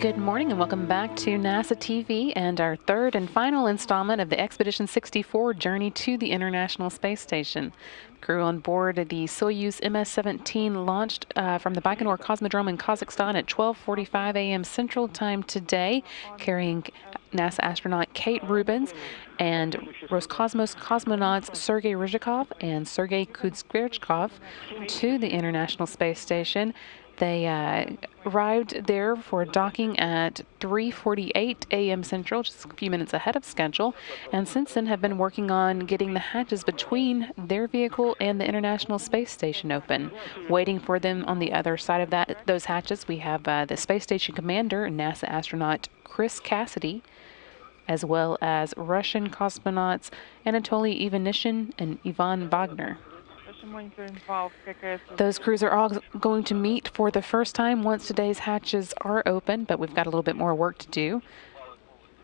Good morning and welcome back to NASA TV and our third and final installment of the Expedition 64 journey to the International Space Station. Crew on board the Soyuz MS-17 launched from the Baikonur Cosmodrome in Kazakhstan at 12:45 a.m. Central Time today, carrying NASA astronaut Kate Rubins and Roscosmos cosmonauts Sergei Ryzhikov and Sergei Kuzhevchikov to the International Space Station. They arrived there for docking at 3:48 a.m. Central, just a few minutes ahead of schedule, and since then have been working on getting the hatches between their vehicle and the International Space Station open. Waiting for them on the other side of those hatches, we have the Space Station commander, NASA astronaut Chris Cassidy, as well as Russian cosmonauts Anatoly Ivanishin and Ivan Wagner. Those crews are all going to meet for the first time once today's hatches are open, but we've got a little bit more work to do.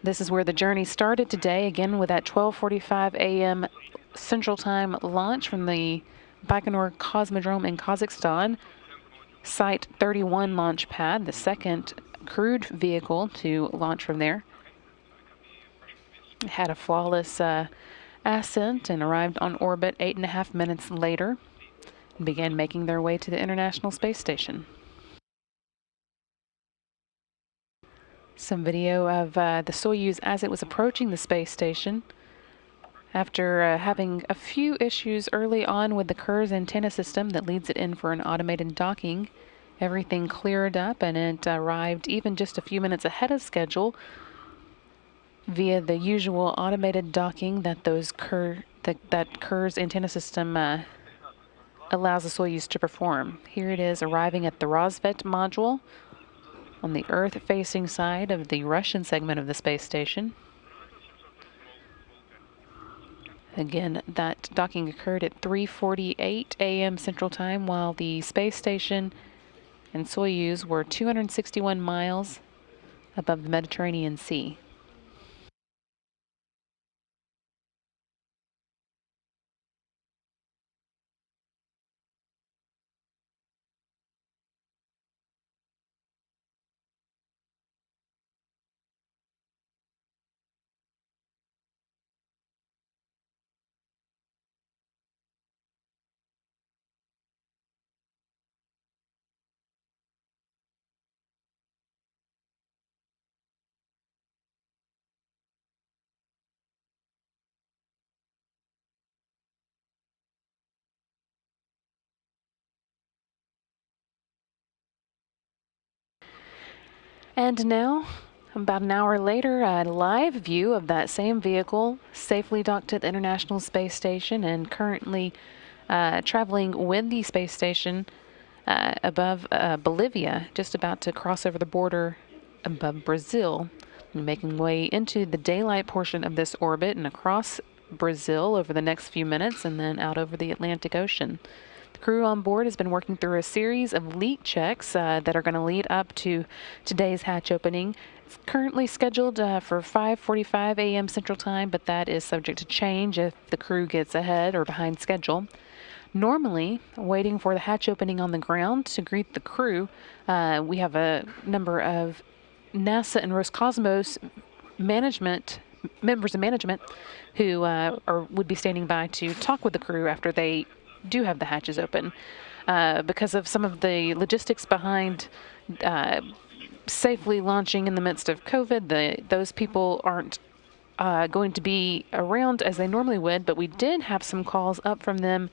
This is where the journey started today, again with that 12:45 a.m. Central Time launch from the Baikonur Cosmodrome in Kazakhstan. Site 31 launch pad, the second crewed vehicle to launch from there. It had a flawless ascent and arrived on orbit 8.5 minutes later and began making their way to the International Space Station. Some video of the Soyuz as it was approaching the space station. After having a few issues early on with the Kurz antenna system that leads it in for an automated docking, everything cleared up and it arrived even just a few minutes ahead of schedule via the usual automated docking that that Kurz antenna system allows the Soyuz to perform. Here it is arriving at the Rosvet module on the Earth-facing side of the Russian segment of the space station. Again, that docking occurred at 3:48 a.m. Central Time, while the space station and Soyuz were 261 miles above the Mediterranean Sea. And now, about an hour later, a live view of that same vehicle safely docked at the International Space Station and currently traveling with the space station above Bolivia, just about to cross over the border above Brazil, and making way into the daylight portion of this orbit and across Brazil over the next few minutes and then out over the Atlantic Ocean. The crew on board has been working through a series of leak checks that are going to lead up to today's hatch opening. It's currently scheduled for 5:45 a.m. Central Time, but that is subject to change if the crew gets ahead or behind schedule. Normally, waiting for the hatch opening on the ground to greet the crew, we have a number of NASA and Roscosmos members of management who would be standing by to talk with the crew after they do have the hatches open. Because of some of the logistics behind safely launching in the midst of COVID, those people aren't going to be around as they normally would, but we did have some calls up from them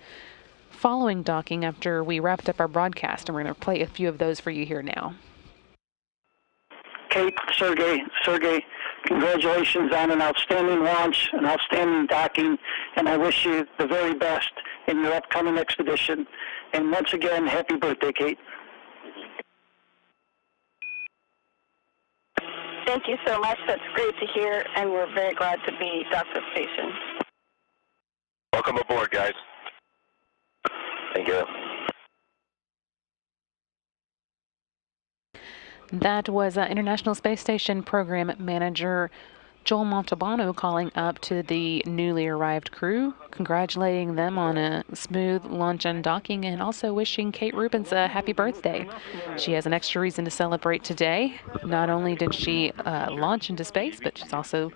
following docking after we wrapped up our broadcast, and we're going to play a few of those for you here now. Kate, Sergey, congratulations on an outstanding launch, an outstanding docking, and I wish you the very best in your upcoming expedition. And once again, happy birthday, Kate. Thank you so much. That's great to hear, and we're very glad to be docked at the station. Welcome aboard, guys. Thank you. That was International Space Station Program Manager Joel Montalbano calling up to the newly arrived crew, congratulating them on a smooth launch and docking, and also wishing Kate Rubins a happy birthday. She has an extra reason to celebrate today. Not only did she launch into space, but she's also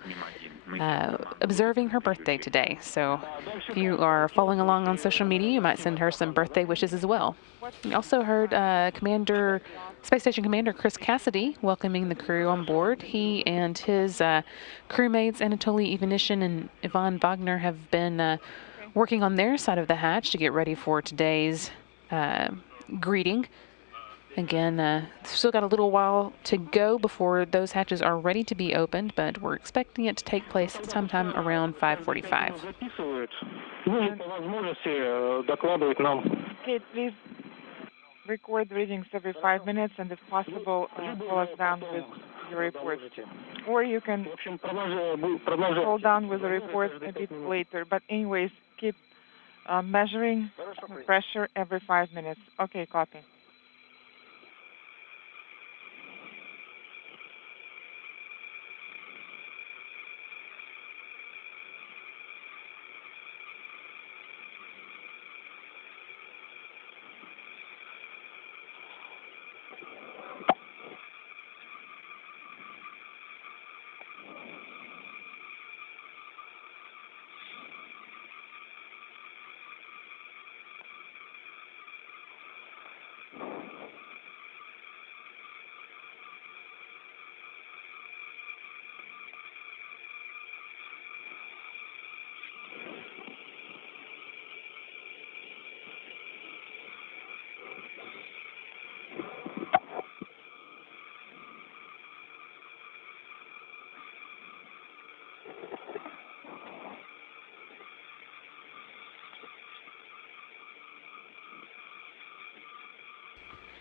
observing her birthday today. So if you are following along on social media, you might send her some birthday wishes as well. We also heard Space Station Commander Chris Cassidy welcoming the crew on board. He and his crewmates Anatoly Ivanishin and Ivan Wagner have been working on their side of the hatch to get ready for today's greeting. Again, still got a little while to go before those hatches are ready to be opened, but we're expecting it to take place sometime around 5:45. Kate, please record readings every 5 minutes, and if possible, call us down with your report. Or you can call down with the report a bit later. But anyways, keep measuring pressure every 5 minutes. Okay, copy.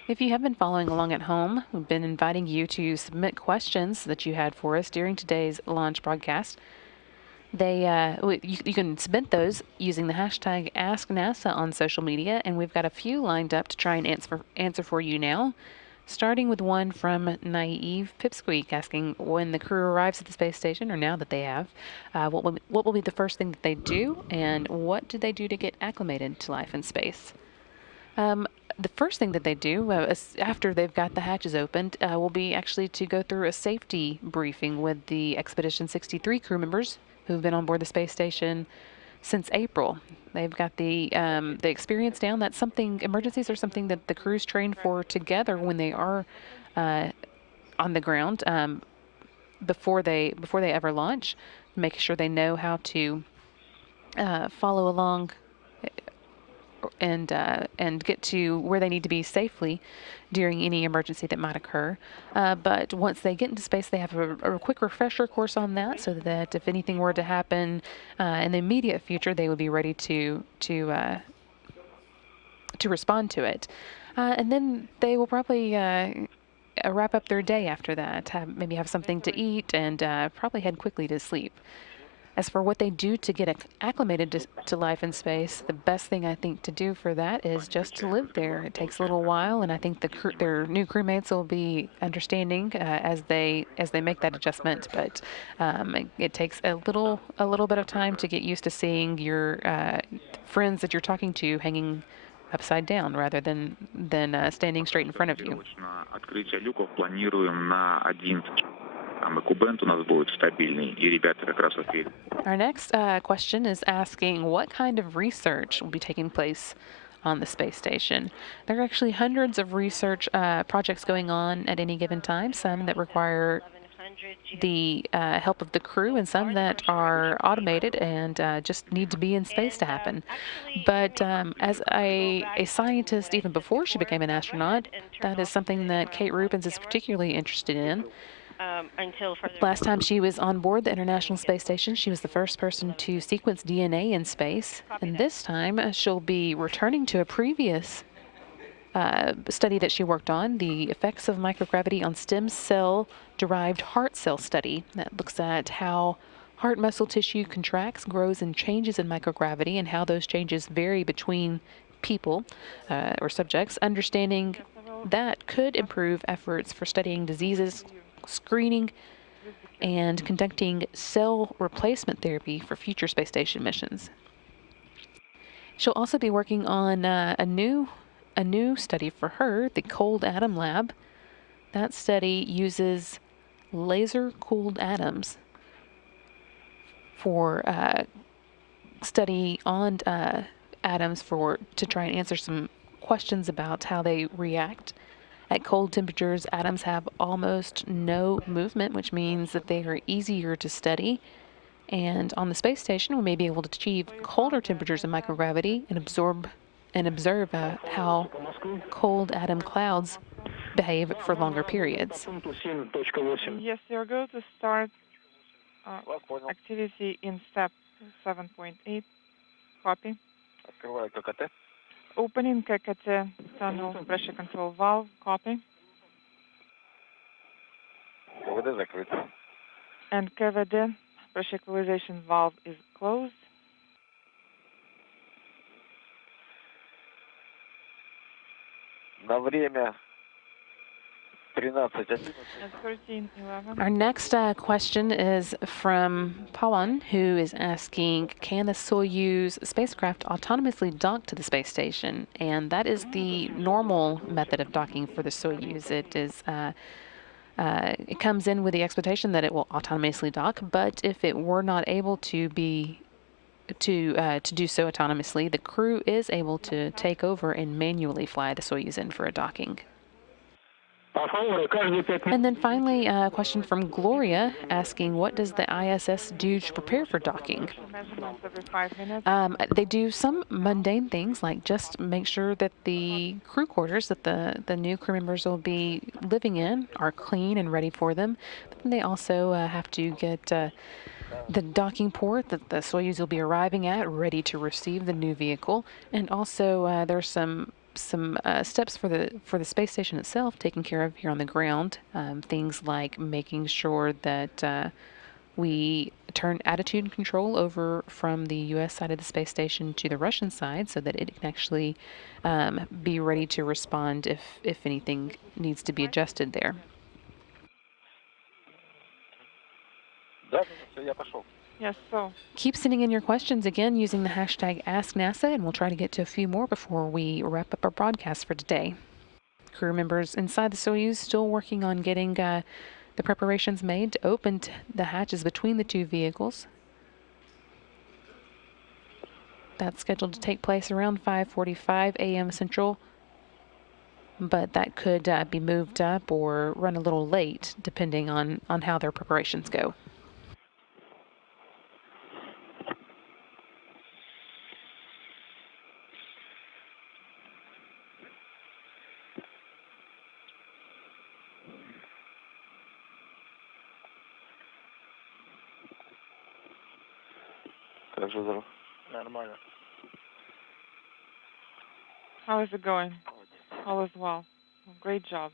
If you have been following along at home, we've been inviting you to submit questions that you had for us during today's launch broadcast. You can submit those using the hashtag AskNASA on social media, and we've got a few lined up to try and answer for you now. Starting with one from Naive Pipsqueak asking when the crew arrives at the space station, or now that they have, what will be the first thing that they do, and what do they do to get acclimated to life in space? The first thing that they do after they've got the hatches opened will be actually to go through a safety briefing with the Expedition 63 crew members who've been on board the space station since April. They've got the experience down. That's something, emergencies are something that the crews train for together when they are on the ground before they ever launch, making sure they know how to follow along and get to where they need to be safely during any emergency that might occur. But once they get into space, they have a quick refresher course on that, so that if anything were to happen in the immediate future, they would be ready to respond to it. And then they will probably wrap up their day after that, maybe have something to eat, and probably head quickly to sleep. As for what they do to get acclimated to life in space, the best thing I think to do for that is just to live there. It takes a little while, and I think their new crewmates will be understanding as they make that adjustment. But it takes a little bit of time to get used to seeing your friends that you're talking to hanging upside down rather than standing straight in front of you. Our next question is asking what kind of research will be taking place on the space station. There are actually hundreds of research projects going on at any given time, some that require the help of the crew and some that are automated and just need to be in space to happen. But as a scientist, even before she became an astronaut, that is something that Kate Rubins is particularly interested in. Last time she was on board the International Space Station, she was the first person to sequence DNA in space. And this time, she'll be returning to a previous study that she worked on, the effects of microgravity on stem cell-derived heart cell study. That looks at how heart muscle tissue contracts, grows, and changes in microgravity, and how those changes vary between people or subjects. Understanding that could improve efforts for studying diseases, screening and conducting cell replacement therapy for future space station missions. She'll also be working on a new study for her, the Cold Atom Lab. That study uses laser-cooled atoms for study on atoms to try and answer some questions about how they react. At cold temperatures, atoms have almost no movement, which means that they are easier to study. And on the space station, we may be able to achieve colder temperatures in microgravity and observe how cold atom clouds behave for longer periods. Yes, you're going to start activity in step 7.8. Copy. Opening KKT tunnel pressure control valve. Copy. And KVD pressure equalization valve is closed. На время 13:11. At 13:11. Our next question is from Pawan, who is asking, can the Soyuz spacecraft autonomously dock to the space station? And that is the normal method of docking for the Soyuz. It comes in with the expectation that it will autonomously dock, but if it were not able to do so autonomously, the crew is able to take over and manually fly the Soyuz in for a docking. And then finally, a question from Gloria asking, what does the ISS do to prepare for docking? Measurements every 5 minutes. They do some mundane things like just make sure that the crew quarters that the new crew members will be living in are clean and ready for them. But then they also have to get the docking port that the Soyuz will be arriving at ready to receive the new vehicle. And also there's some steps for the space station itself taken care of here on the ground. Things like making sure that we turn attitude control over from the U.S. side of the space station to the Russian side so that it can actually be ready to respond if anything needs to be adjusted there. Yes, so. Keep sending in your questions again using the hashtag AskNASA, and we'll try to get to a few more before we wrap up our broadcast for today. Crew members inside the Soyuz still working on getting the preparations made to open the hatches between the two vehicles. That's scheduled to take place around 5:45 a.m. Central, but that could be moved up or run a little late depending on how their preparations go. How is it going? All is well. Great job.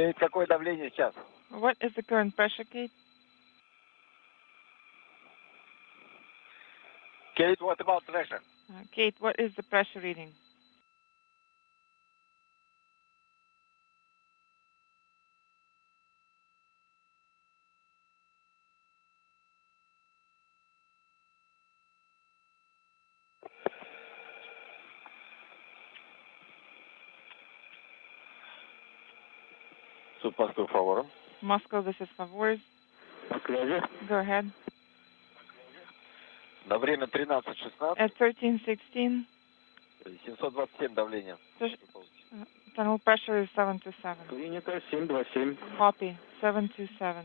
Кейт, какое давление сейчас? What is the current pressure, Kate? Кейт, what about pressure? Kate, what is the pressure reading? Суппас, по favor. Moscow, this is Favors. Go ahead. На время 13:16. At 13:16, 727 давление. tunnel pressure is 727. Принято, 727. Copy, 727.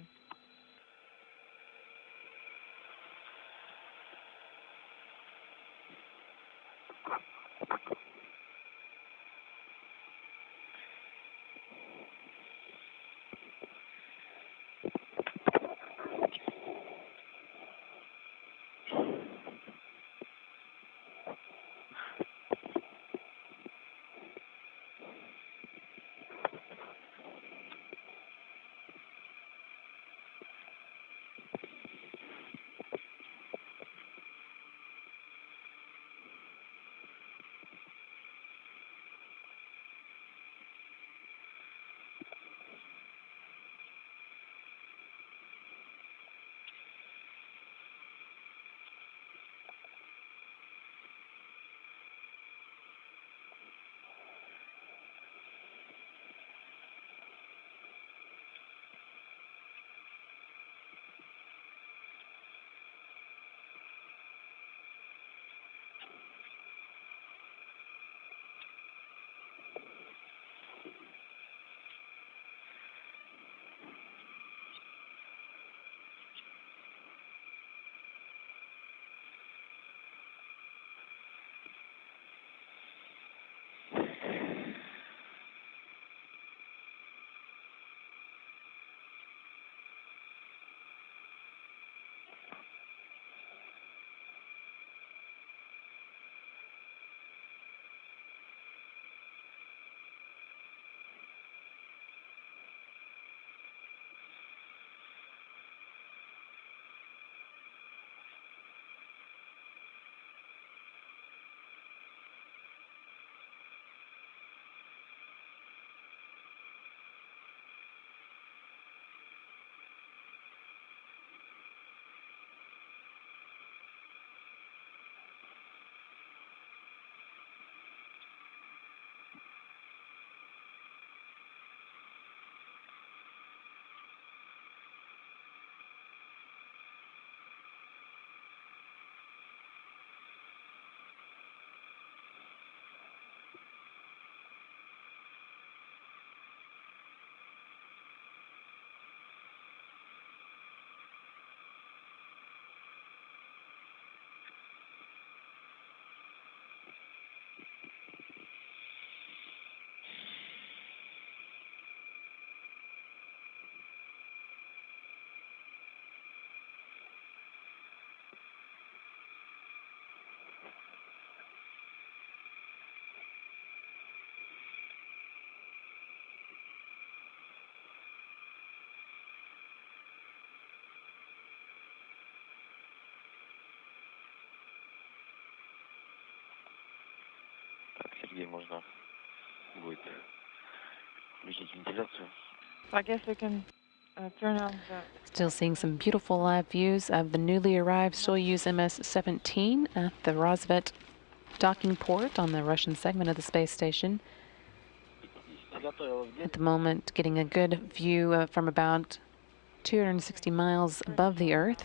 Так, Сергей, можно будет включить вентиляцию. So I guess we can turn on the... Still seeing some beautiful live views of the newly arrived Soyuz MS-17 at the Rosvet docking port on the Russian segment of the space station. At the moment, getting a good view from about 260 miles above the Earth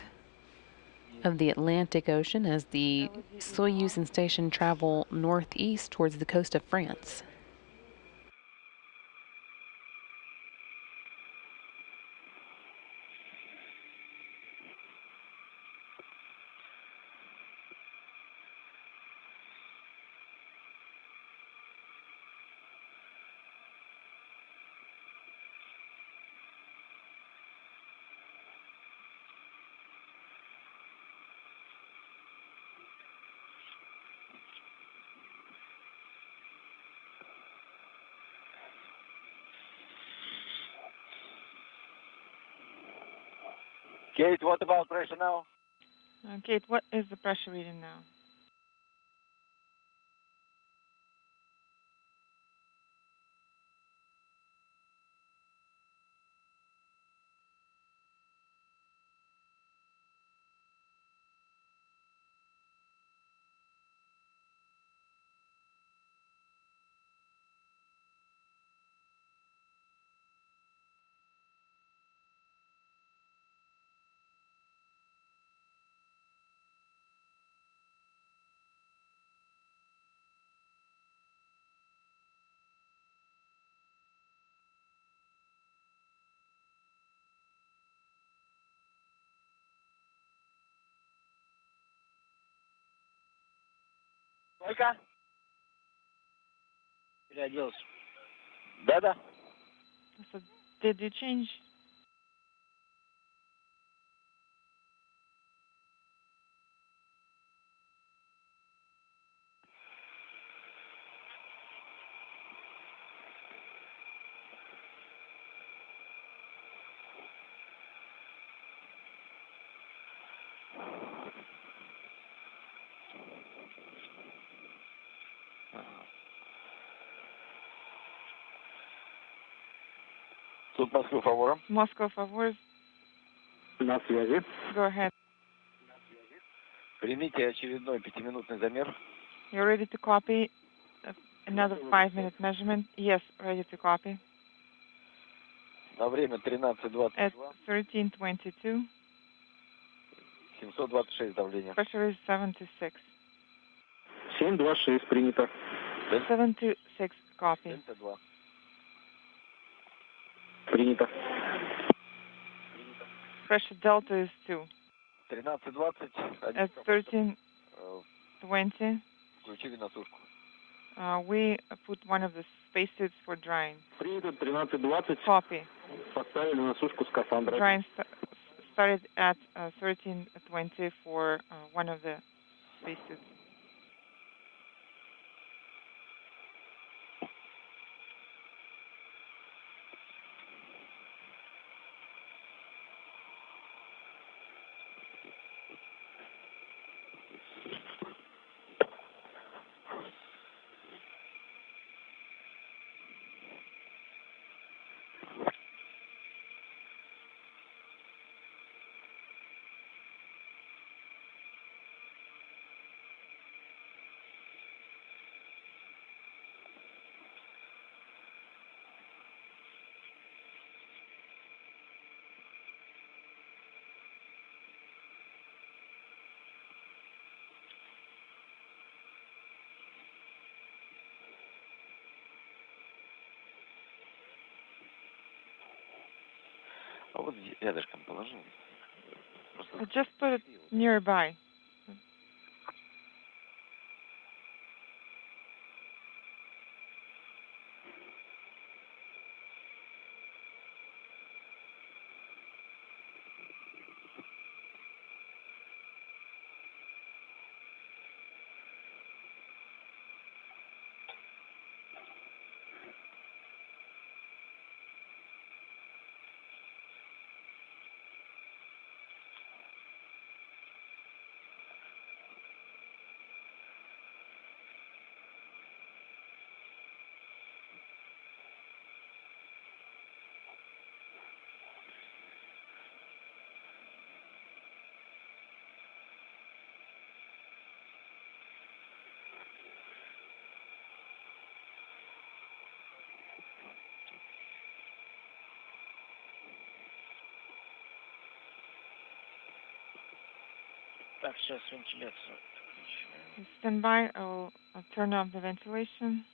of the Atlantic Ocean as the Soyuz and station travel northeast towards the coast of France. Kate, what about pressure now? Kate, what is the pressure reading now? Сколько? Переоделся. Да-да. So, did you change? Тут Москва фавором. Moscow favors. На связи. Go ahead. Примите очередной 5-минутный замер. You're ready to copy another 5-minute measurement? Yes, ready to copy. На время At 13:22. 13:22, 726 давление. pressure is 76. 726, принято. 726, copy. Дельта 2. Принято. Pressure delta is 2. 13:20. At 13:20, Включили на сушку. we put one of the spacesuits for drying. Принято, 13:20. Copy. Поставили на сушку скафандра. Drying started at 13:20 for one of the spacesuits. А вот рядышком положи. I just put it nearby. Так, сейчас вентиляцию. Stand by. I'll turn off the ventilation.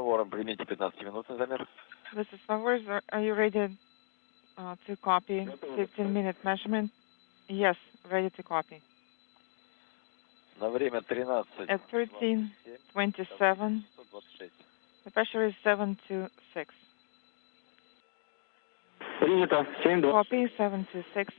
Ворон, примите 15-минутный замер. This is Soyuz. Are you ready to copy 15-minute measurement? Yes, ready to copy. На время 13. At 13:27, the pressure is 726. Принято. 7-2. Copy 726.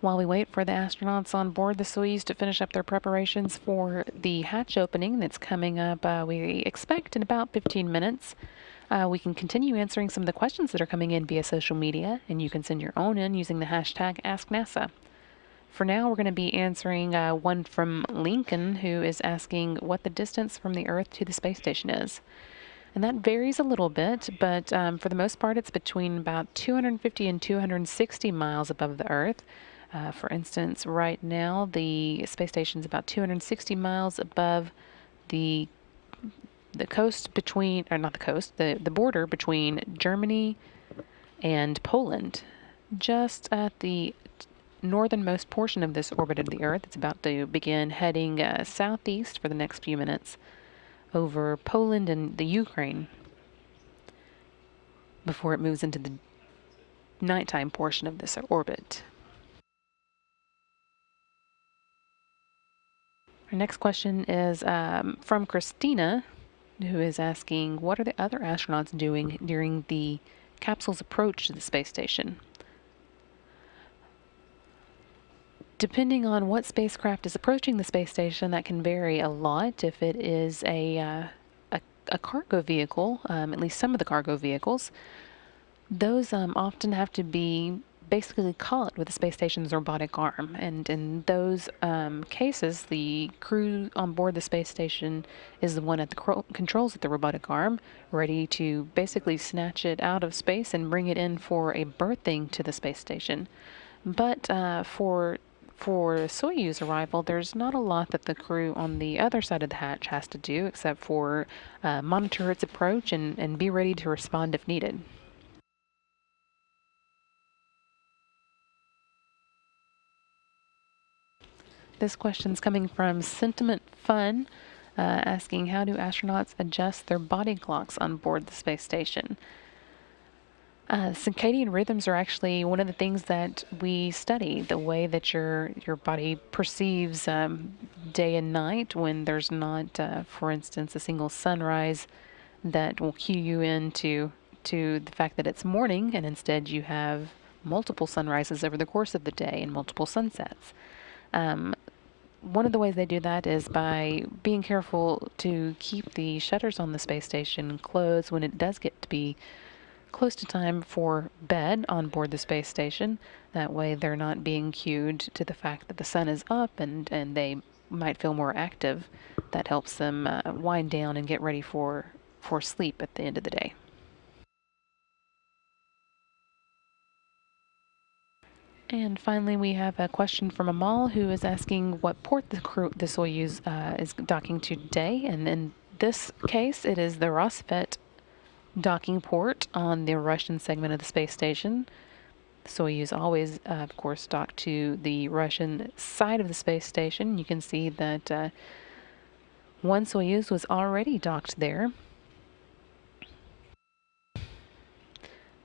While we wait for the astronauts on board the Soyuz to finish up their preparations for the hatch opening that's coming up, we expect in about 15 minutes. We can continue answering some of the questions that are coming in via social media, and you can send your own in using the hashtag AskNASA. For now, we're going to be answering one from Lincoln, who is asking what the distance from the Earth to the space station is. And that varies a little bit, but for the most part, it's between about 250 and 260 miles above the Earth. For instance, right now, the space station is about 260 miles above the coast between, or not the coast, the border between Germany and Poland, just at the northernmost portion of this orbit of the Earth. It's about to begin heading southeast for the next few minutes over Poland and the Ukraine before it moves into the nighttime portion of this orbit. Our next question is from Christina, who is asking, what are the other astronauts doing during the capsule's approach to the space station? Depending on what spacecraft is approaching the space station, that can vary a lot. If it is a cargo vehicle, at least some of the cargo vehicles, those often have to be basically caught with the space station's robotic arm. And in those cases, the crew on board the space station is the one at the controls at the robotic arm, ready to basically snatch it out of space and bring it in for a berthing to the space station. But for Soyuz arrival, there's not a lot that the crew on the other side of the hatch has to do except for monitor its approach and be ready to respond if needed. This question's coming from Sentiment Fun, asking how do astronauts adjust their body clocks on board the space station? Circadian rhythms are actually one of the things that we study, the way that your body perceives day and night when there's not, for instance, a single sunrise that will cue you into the fact that it's morning, and instead you have multiple sunrises over the course of the day and multiple sunsets. One of the ways they do that is by being careful to keep the shutters on the space station closed when it does get to be close to time for bed on board the space station. That way they're not being cued to the fact that the sun is up and they might feel more active. That helps them wind down and get ready for sleep at the end of the day. And finally, we have a question from Amal, who is asking what port the Soyuz is docking to today. And in this case, it is the Rosvet docking port on the Russian segment of the space station. Soyuz always, of course, docked to the Russian side of the space station. You can see that one Soyuz was already docked there.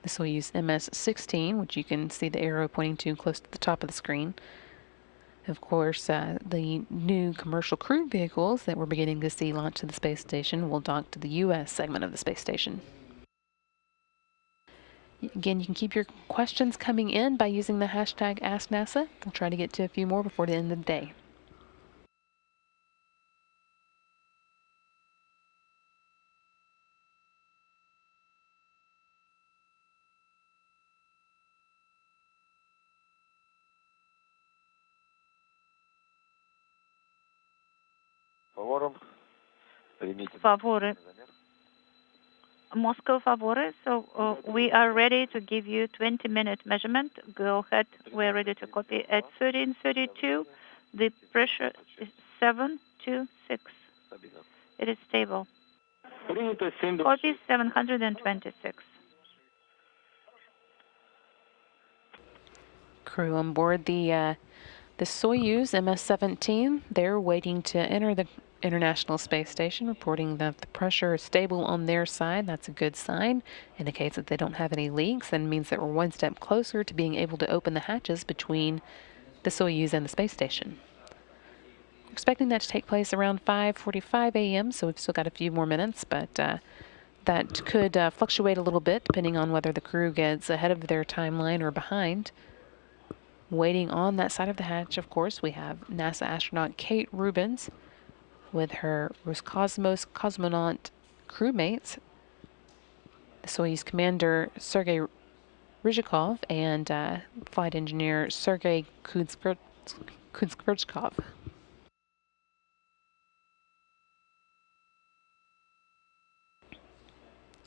The Soyuz MS-16, which you can see the arrow pointing to close to the top of the screen. Of course, the new commercial crew vehicles that we're beginning to see launch to the space station will dock to the U.S. segment of the space station. Again, you can keep your questions coming in by using the hashtag AskNASA. We'll try to get to a few more before the end of the day. Фавором. Примите. Favore. Moscow Favore. So we are ready to give you 20-minute measurement. Go ahead. We're ready to copy at 1332. The pressure is 726. It is stable. Copy 726. Crew on board the Soyuz MS-17, they're waiting to enter the International Space Station, reporting that the pressure is stable on their side. That's a good sign. Indicates that they don't have any leaks and means that we're one step closer to being able to open the hatches between the Soyuz and the space station. We're expecting that to take place around 5:45 a.m., so we've still got a few more minutes, but that could fluctuate a little bit depending on whether the crew gets ahead of their timeline or behind. Waiting on that side of the hatch, of course, we have NASA astronaut Kate Rubins with her Roscosmos cosmonaut crewmates, the Soyuz commander Sergei Ryzhikov and flight engineer Sergei Kunskvirchkov.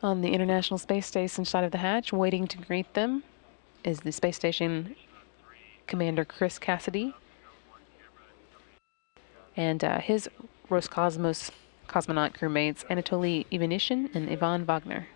On the International Space Station side of the hatch, waiting to greet them, is the space station commander Chris Cassidy and his Roscosmos cosmonaut crewmates Anatoly Ivanishin and Ivan Wagner.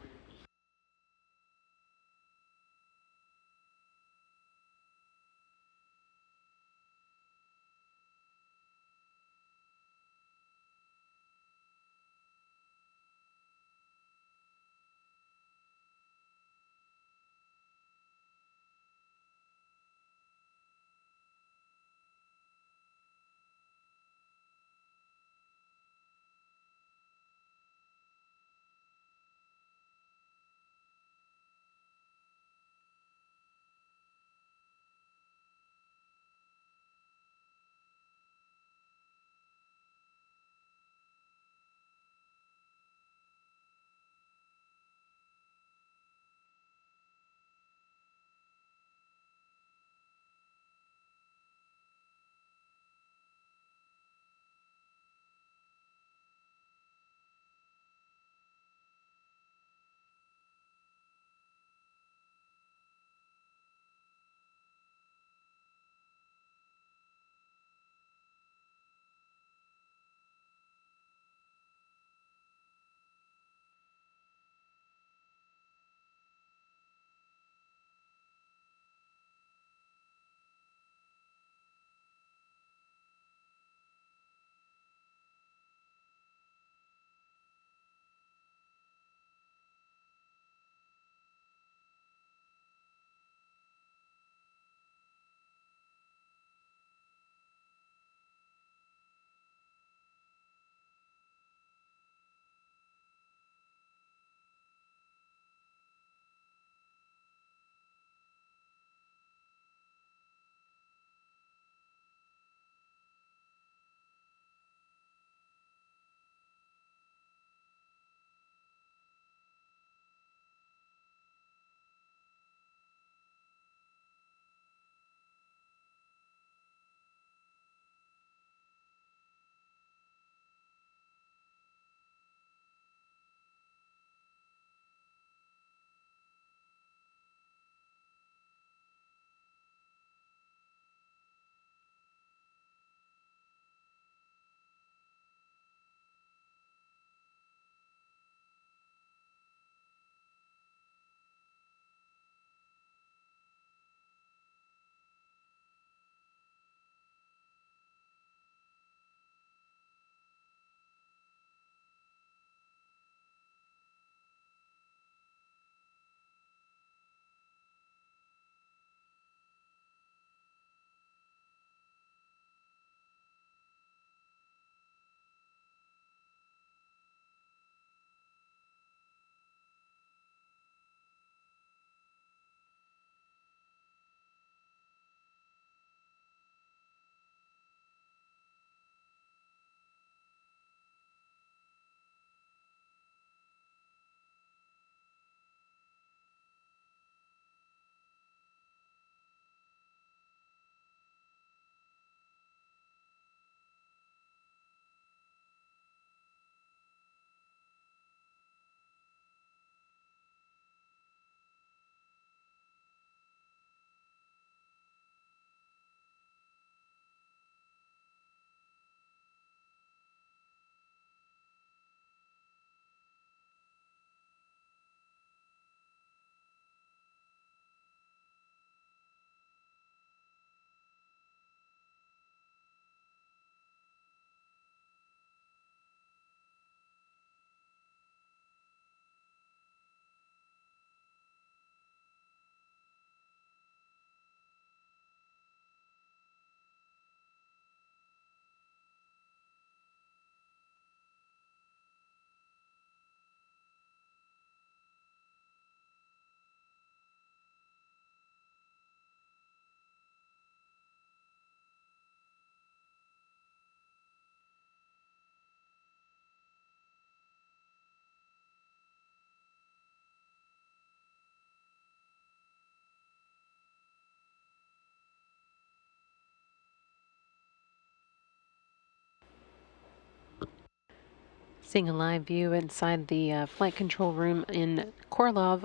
Seeing a live view inside the flight control room in Korlov,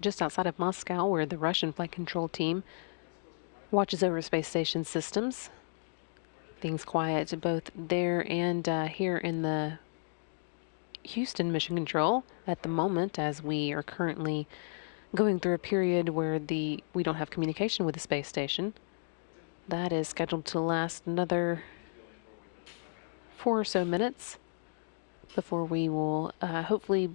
just outside of Moscow, where the Russian flight control team watches over space station systems. Things quiet both there and here in the Houston Mission Control at the moment, as we are currently going through a period where we don't have communication with the space station. That is scheduled to last another 4 or so minutes before we will hopefully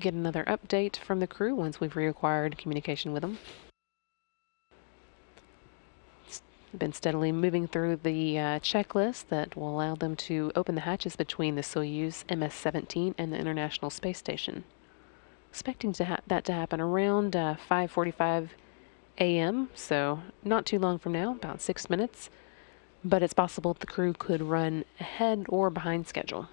get another update from the crew once we've reacquired communication with them. Been steadily moving through the checklist that will allow them to open the hatches between the Soyuz MS-17 and the International Space Station. Expecting that to happen around 5:45 a.m., so not too long from now, about 6 minutes, but it's possible the crew could run ahead or behind schedule.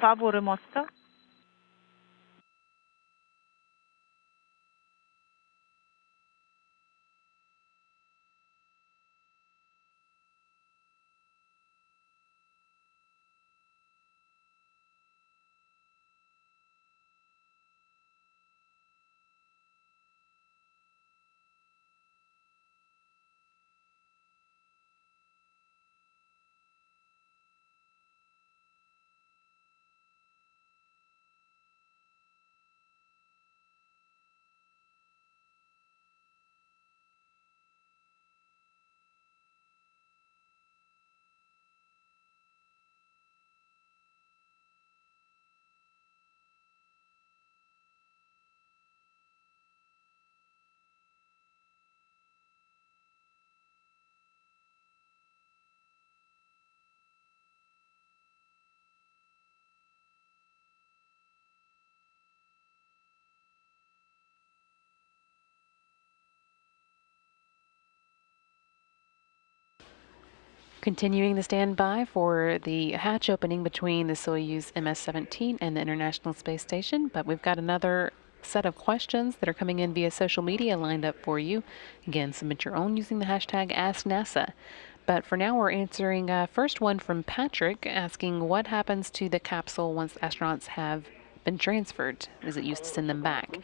Favorы Moscow. Continuing the standby for the hatch opening between the Soyuz MS-17 and the International Space Station, but we've got another set of questions that are coming in via social media lined up for you. Again, submit your own using the hashtag AskNASA. But for now, we're answering first one from Patrick asking what happens to the capsule once astronauts have been transferred. Is it used to send them back?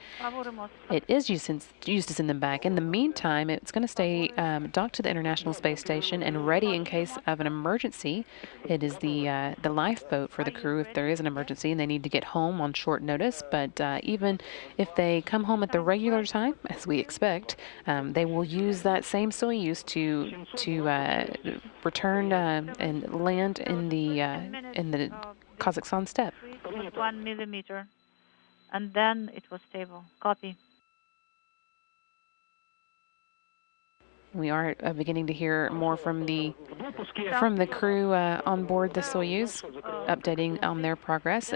It is used to send them back. In the meantime, it's going to stay docked to the International Space Station and ready in case of an emergency. It is the lifeboat for the crew if there is an emergency and they need to get home on short notice. But even if they come home at the regular time, as we expect, they will use that same Soyuz to return and land in the Kazakhstan steppe. 1 millimeter, and then it was stable. Copy. We are beginning to hear more from the crew on board the Soyuz, updating on their progress.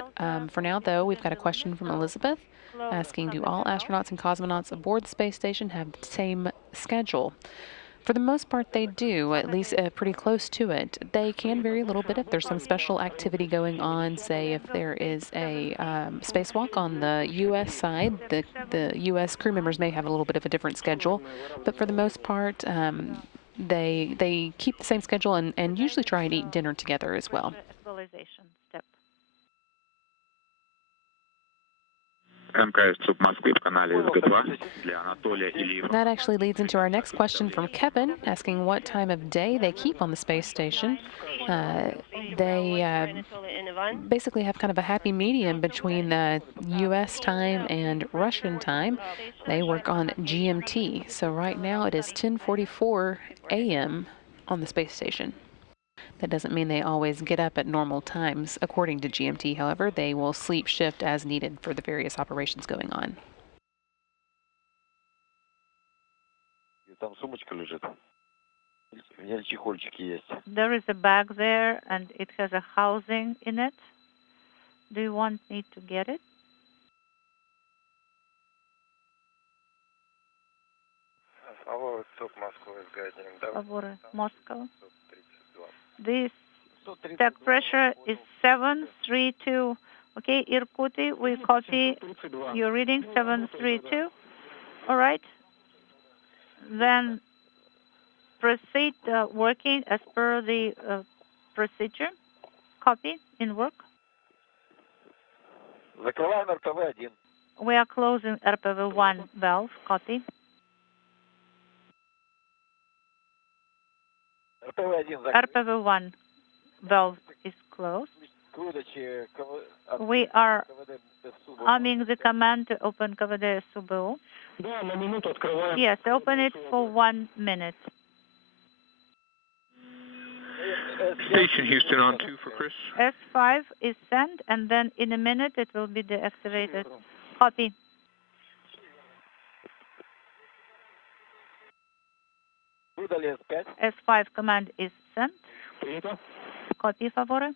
For now, though, we've got a question from Elizabeth asking, do all astronauts and cosmonauts aboard the space station have the same schedule? For the most part, they do, at least pretty close to it. They can vary a little bit if there's some special activity going on, say if there is a spacewalk on the U.S. side, the U.S. crew members may have a little bit of a different schedule. But for the most part, they keep the same schedule and usually try and eat dinner together as well. Actualization step. That actually leads into our next question from Kevin, asking what time of day they keep on the space station. They basically have kind of a happy medium between the U.S. time and Russian time. They work on GMT, so right now it is 10:44 a.m. on the space station. That doesn't mean they always get up at normal times. According to GMT, however, they will sleep shift as needed for the various operations going on. There is a bag there, and it has a housing in it. Do you want me to get it? Moscow. This tech pressure is 732. Okay, Irkuty, we copy your reading 732. All right. Then proceed working as per the procedure. Copy in work. We are closing RPV1 valve. Copy. RPV1 valve is closed. We are arming the command to open КВД СУБУ. Yes, open it for 1 minute. Station Houston on 2 for Chris. S5 is sent, and then in a minute it will be deactivated. Copy. S5 command is sent. Copy, favore.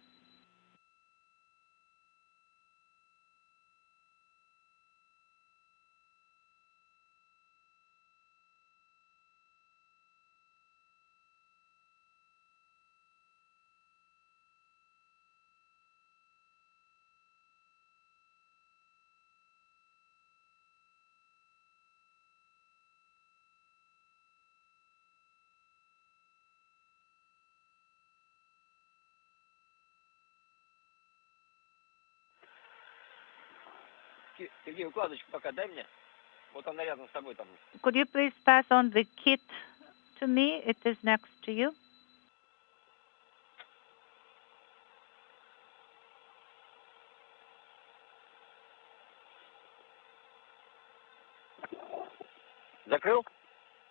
Could you please pass on the kit to me? It is next to you.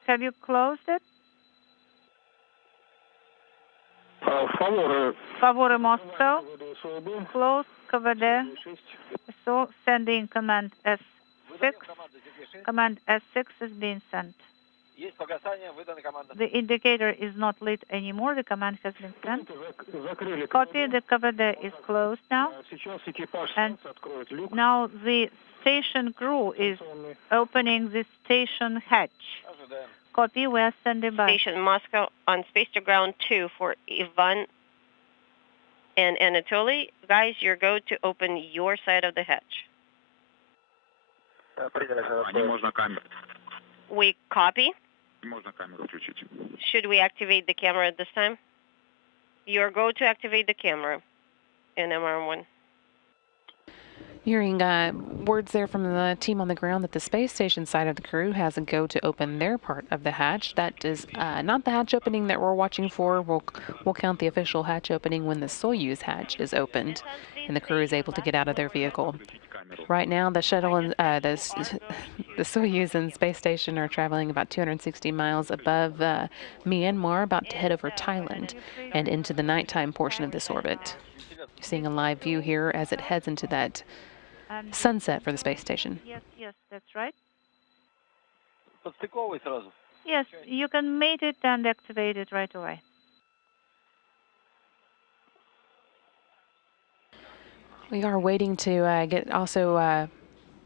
Have you closed it? Favore Moscow. Close КВД. So sending command S6. Command S6 is being sent. The indicator is not lit anymore. The command has been sent. Copy. The КВД is closed now. And now the station crew is opening the station hatch. Copy. We are standing by. Station Moscow on space to ground 2 for Ivan and Anatoly. Guys, you're go to open your side of the hatch. We copy. Should we activate the camera at this time? You're go to activate the camera in MR1. Hearing words there from the team on the ground that the space station side of the crew has a go to open their part of the hatch. That is not the hatch opening that we're watching for. We'll count the official hatch opening when the Soyuz hatch is opened and the crew is able to get out of their vehicle. Right now, the shuttle and the Soyuz and space station are traveling about 260 miles above Myanmar, about to head over Thailand and into the nighttime portion of this orbit. You're seeing a live view here as it heads into that sunset for the space station. Yes, that's right. Yes, you can mate it and activate it right away. We are waiting to get also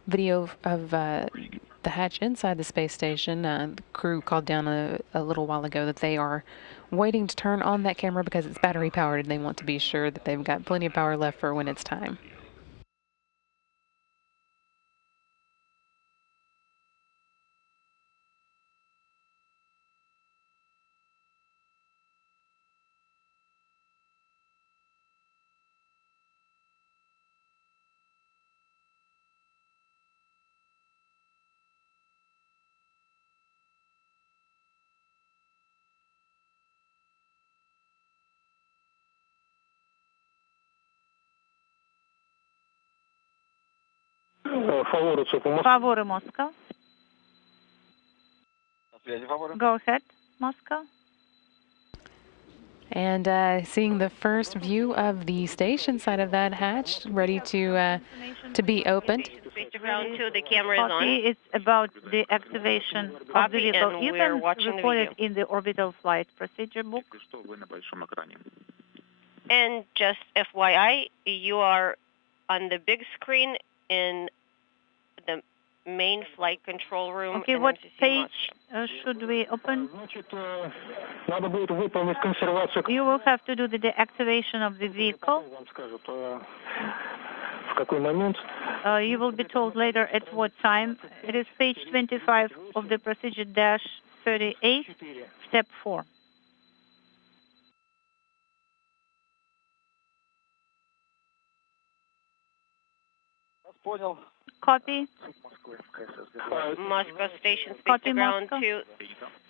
video of the hatch inside the space station. The crew called down a little while ago that they are waiting to turn on that camera because it's battery powered and they want to be sure that they've got plenty of power left for when it's time. Favore Moscow. Go ahead, Moscow. And seeing the first view of the station side of that hatch, ready to be opened. Space to ground 2, the camera is on. Copy. It's about the activation of the vehicle. And You we're can watching record the it in the orbital flight procedure book. And just FYI, you are on the big screen in the main flight control room. Okay, what page should we open? You will have to do the deactivation of the vehicle. You will be told later at what time. It is page 25 of the procedure dash 38, step 4. Copy. Moscow Station, Space Copy, to ground Moscow. 2.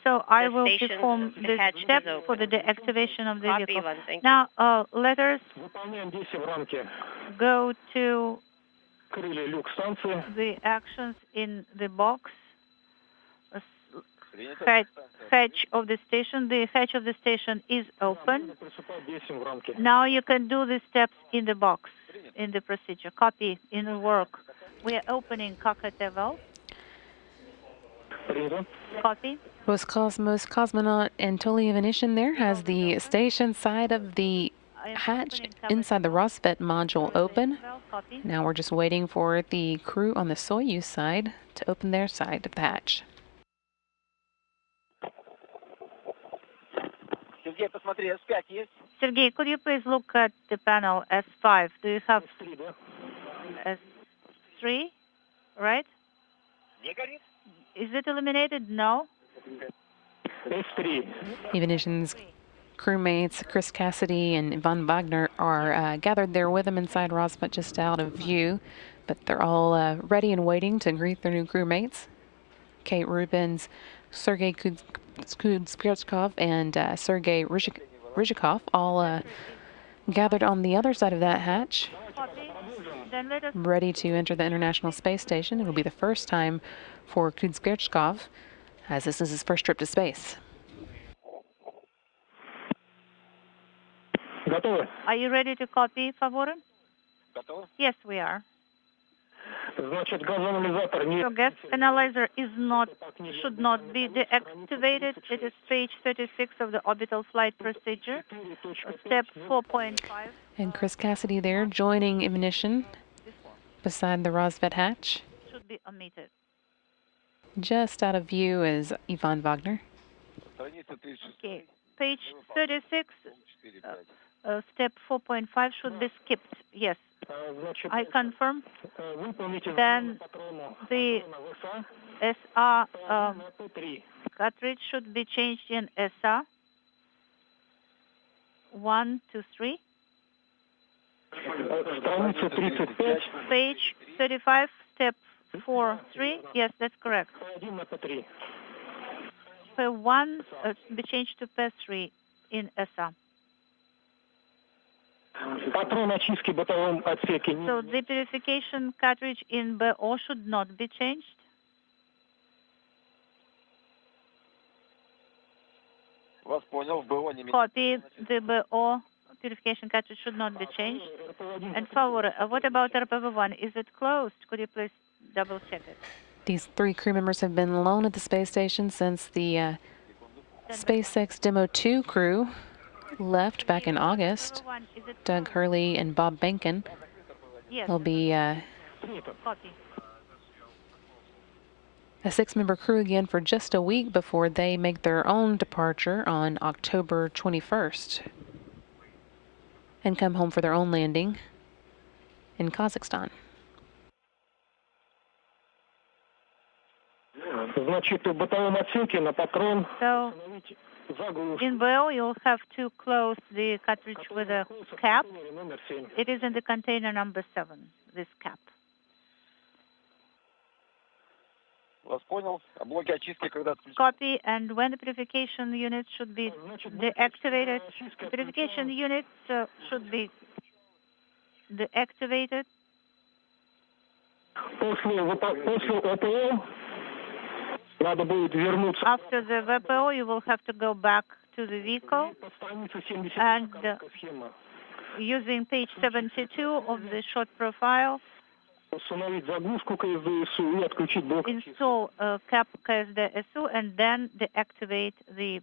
So I will station, perform the this hatch step is open. for the deactivation of the Copy, vehicle. Ivan, thank Now, letters go to the actions in the box. Hatch of the station. The hatch of the station is open. Now you can do the steps in the box, in the procedure. Copy, in the work. We are opening cockpit valve. Copy. Roscosmos cosmonaut Anatoly Ivanishin there has the station side of the hatch inside the Rosvet module open. Now we're just waiting for the crew on the Soyuz side to open their side of the hatch. Sergey, could you please look at the panel S5? Do you have S3, right? Is it illuminated? No. Ivanishin's crewmates Chris Cassidy and Yvonne Wagner are gathered there with him inside Rosvet, just out of view, but they're all ready and waiting to greet their new crewmates. Kate Rubins, Sergei Kudspirchkov, and Sergei Rizhikov all gathered on the other side of that hatch, ready to enter the International Space Station. It'll be the first time for Kudspirchkov, as this is his first trip to space. Are you ready to copy, Favore? Yes, we are. So gas analyzer should not be deactivated. It is page 36 of the orbital flight procedure, step 4.5. And Chris Cassidy there joining Ivanishin beside the Rosvet hatch. Should be omitted. Just out of view is Yvonne Wagner. Okay, page 36, step 4.5 should be skipped. Yes, I confirm. Then the SR cartridge should be changed in SR 1 to 3. Page 35, step 4, 3. Yes, that's correct. P1 be changed to P3 in SR. So the purification cartridge in BO should not be changed. Copy. The BO purification cartridge should not be changed. And Favore, what about RPV1? Is it closed? Could you please double check it? These 3 crew members have been alone at the space station since the SpaceX Demo 2 crew left back in August. Doug Hurley and Bob Benkin. Yes. They'll be Copy. a 6-member crew again for just a week before they make their own departure on October 21st and come home for their own landing in Kazakhstan. So in BO, you'll have to close the cartridge with a cap. It is in the container number 7, this cap. Copy, and when the purification unit should be deactivated, the purification unit should be deactivated. After the VPO, you will have to go back to the vehicle and using page 72 of the short profile, install cap KSD-SU and then deactivate the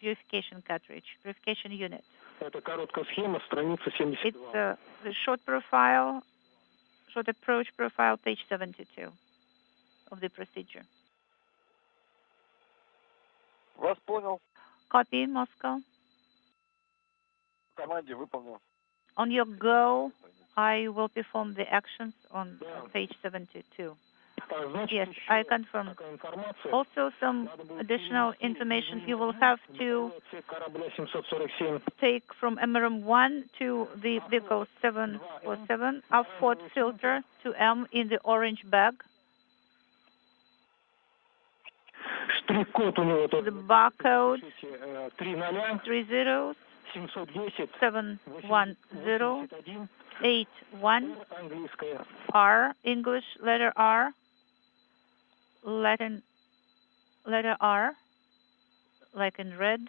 purification cartridge, purification unit. It's the short profile, short approach profile, page 72 of the procedure. Copy, Moscow. On your go, I will perform the actions on page 72. Yes, I confirm. Also, some additional information you will have to take from MRM1 to the vehicle 747, a Ford filter to M in the orange bag. The barcode 30 710 81 R, English letter R, Latin letter R, like in red.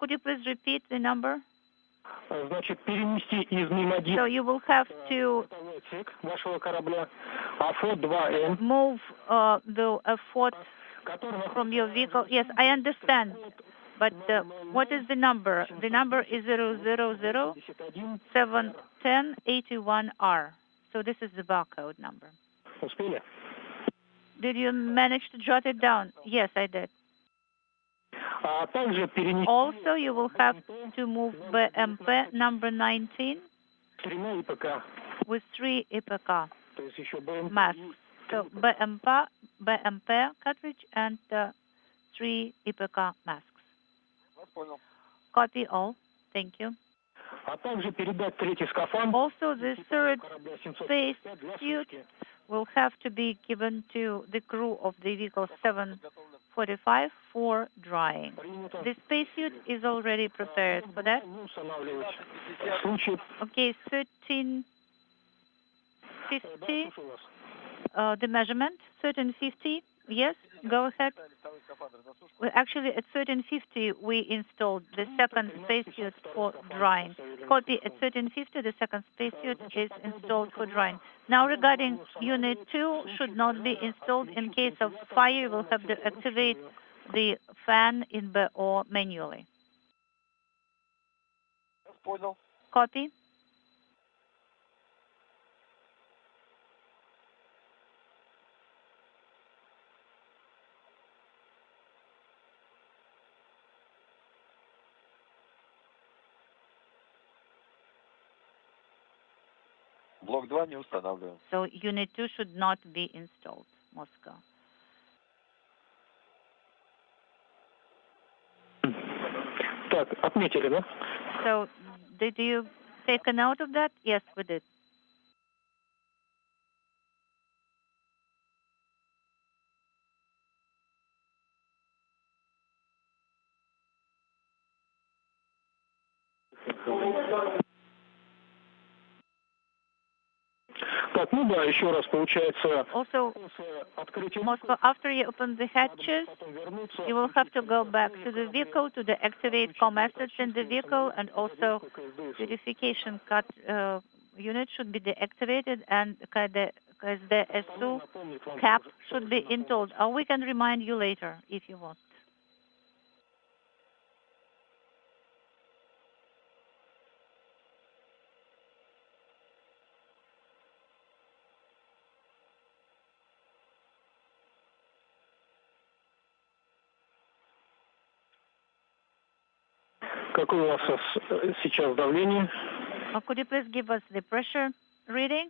Could you please repeat the number? So you will have to move the Ford from your vehicle. Yes, I understand. But what is the number? The number is 000 710 81R. So this is the barcode number. Did you manage to jot it down? Yes, I did. Also, you will have to move BMP number 19 with 3 IPK masks. So BMP cartridge and 3 IPK masks. Copy all. Thank you. Also, the third space suit will have to be given to the crew of the vehicle 745 for drying. The spacesuit is already prepared for that. Okay, 1350, the measurement, 1350, yes, go ahead. Well, actually, at 1350, we installed the second spacesuit for drying. Copy, at 1350, the second spacesuit is installed for drying. Now, regarding Unit 2, should not be installed. In case of fire, you will have to activate the fan in BO manually. Copy. So Unit 2 should not be installed, Moscow. So did you take a note of that? Yes, we did. Also, Moscow, after you open the hatches, you will have to go back to the vehicle to deactivate comm assets in the vehicle and also purification unit should be deactivated and because the SU cap should be installed. Or we can remind you later if you want. Какое у вас сейчас давление? Could you please give us the pressure reading?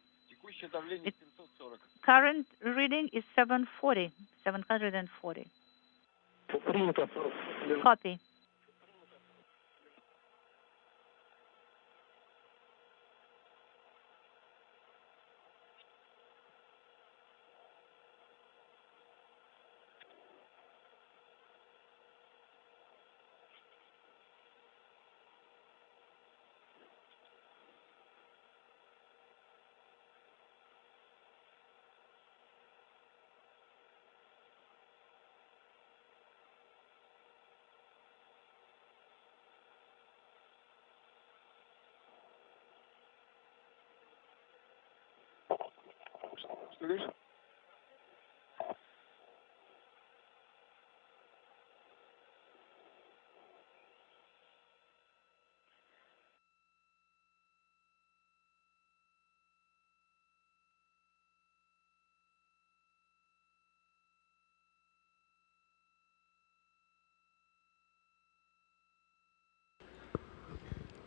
Current reading is 740. Принято. Copy.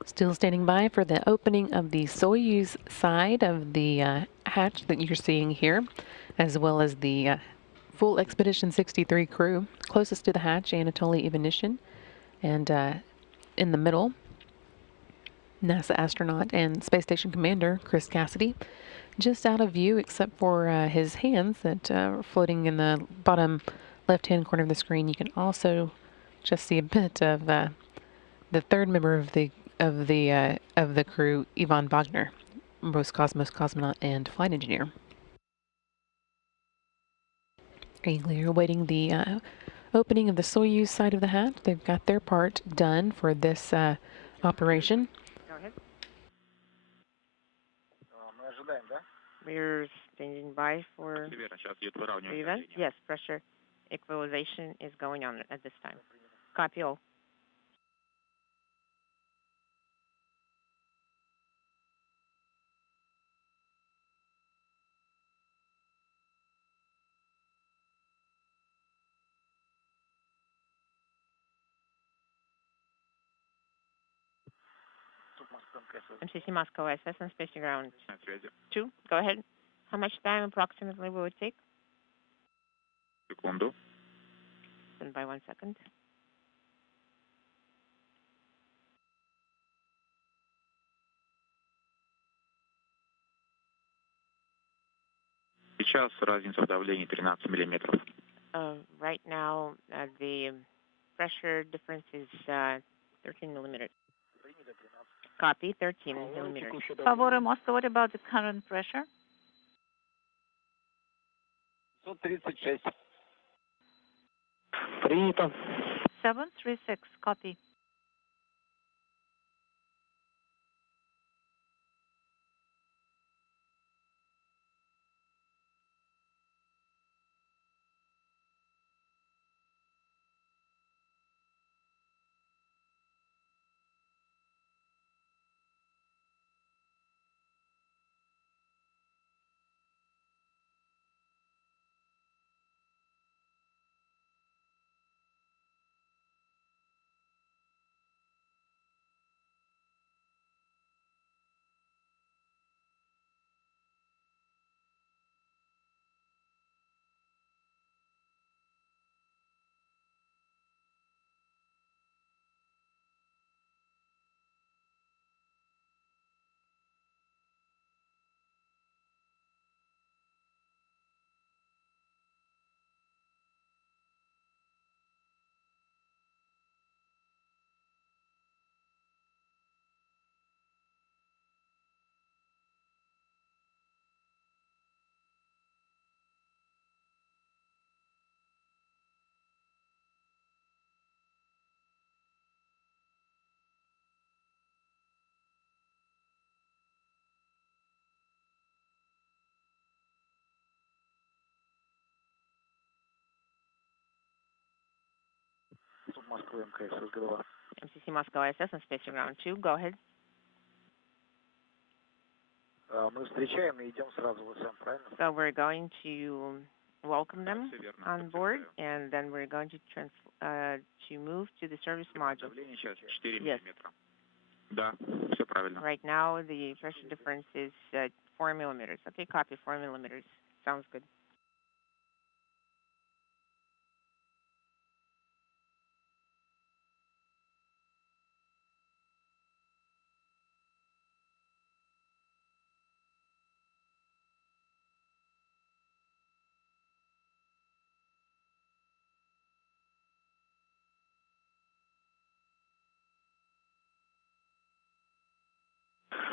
Still standing by for the opening of the Soyuz side of the hatch that you're seeing here, as well as the full Expedition 63 crew. Closest to the hatch, Anatoly Ivanishin, and in the middle, NASA astronaut and space station commander Chris Cassidy. Just out of view, except for his hands that are floating in the bottom left-hand corner of the screen. You can also just see a bit of the third member of the crew, Ivan Wagner, Roscosmos cosmonaut and flight engineer. Eagerly awaiting the opening of the Soyuz side of the hatch. They've got their part done for this operation. Go ahead. We're standing by for the event. Yes, pressure equalization is going on at this time. Copy all. MCC Moscow SS and Space Ground 2. Go ahead. How much time approximately will it take? Секунду. Stand by 1 second. Сейчас разница в давлении 13 миллиметров. Right now, the pressure difference is 13 millimeters. Copy, 13 millimeters. Favore Moscow, what about the current pressure? 136. Принято. 736. Copy. MCC Moscow ISS on Space to Ground 2, go ahead. So we're going to welcome them on board, and then we're going to move to the service module. Yes. Right now, the pressure difference is 4 millimeters. Okay, copy, 4 millimeters. Sounds good.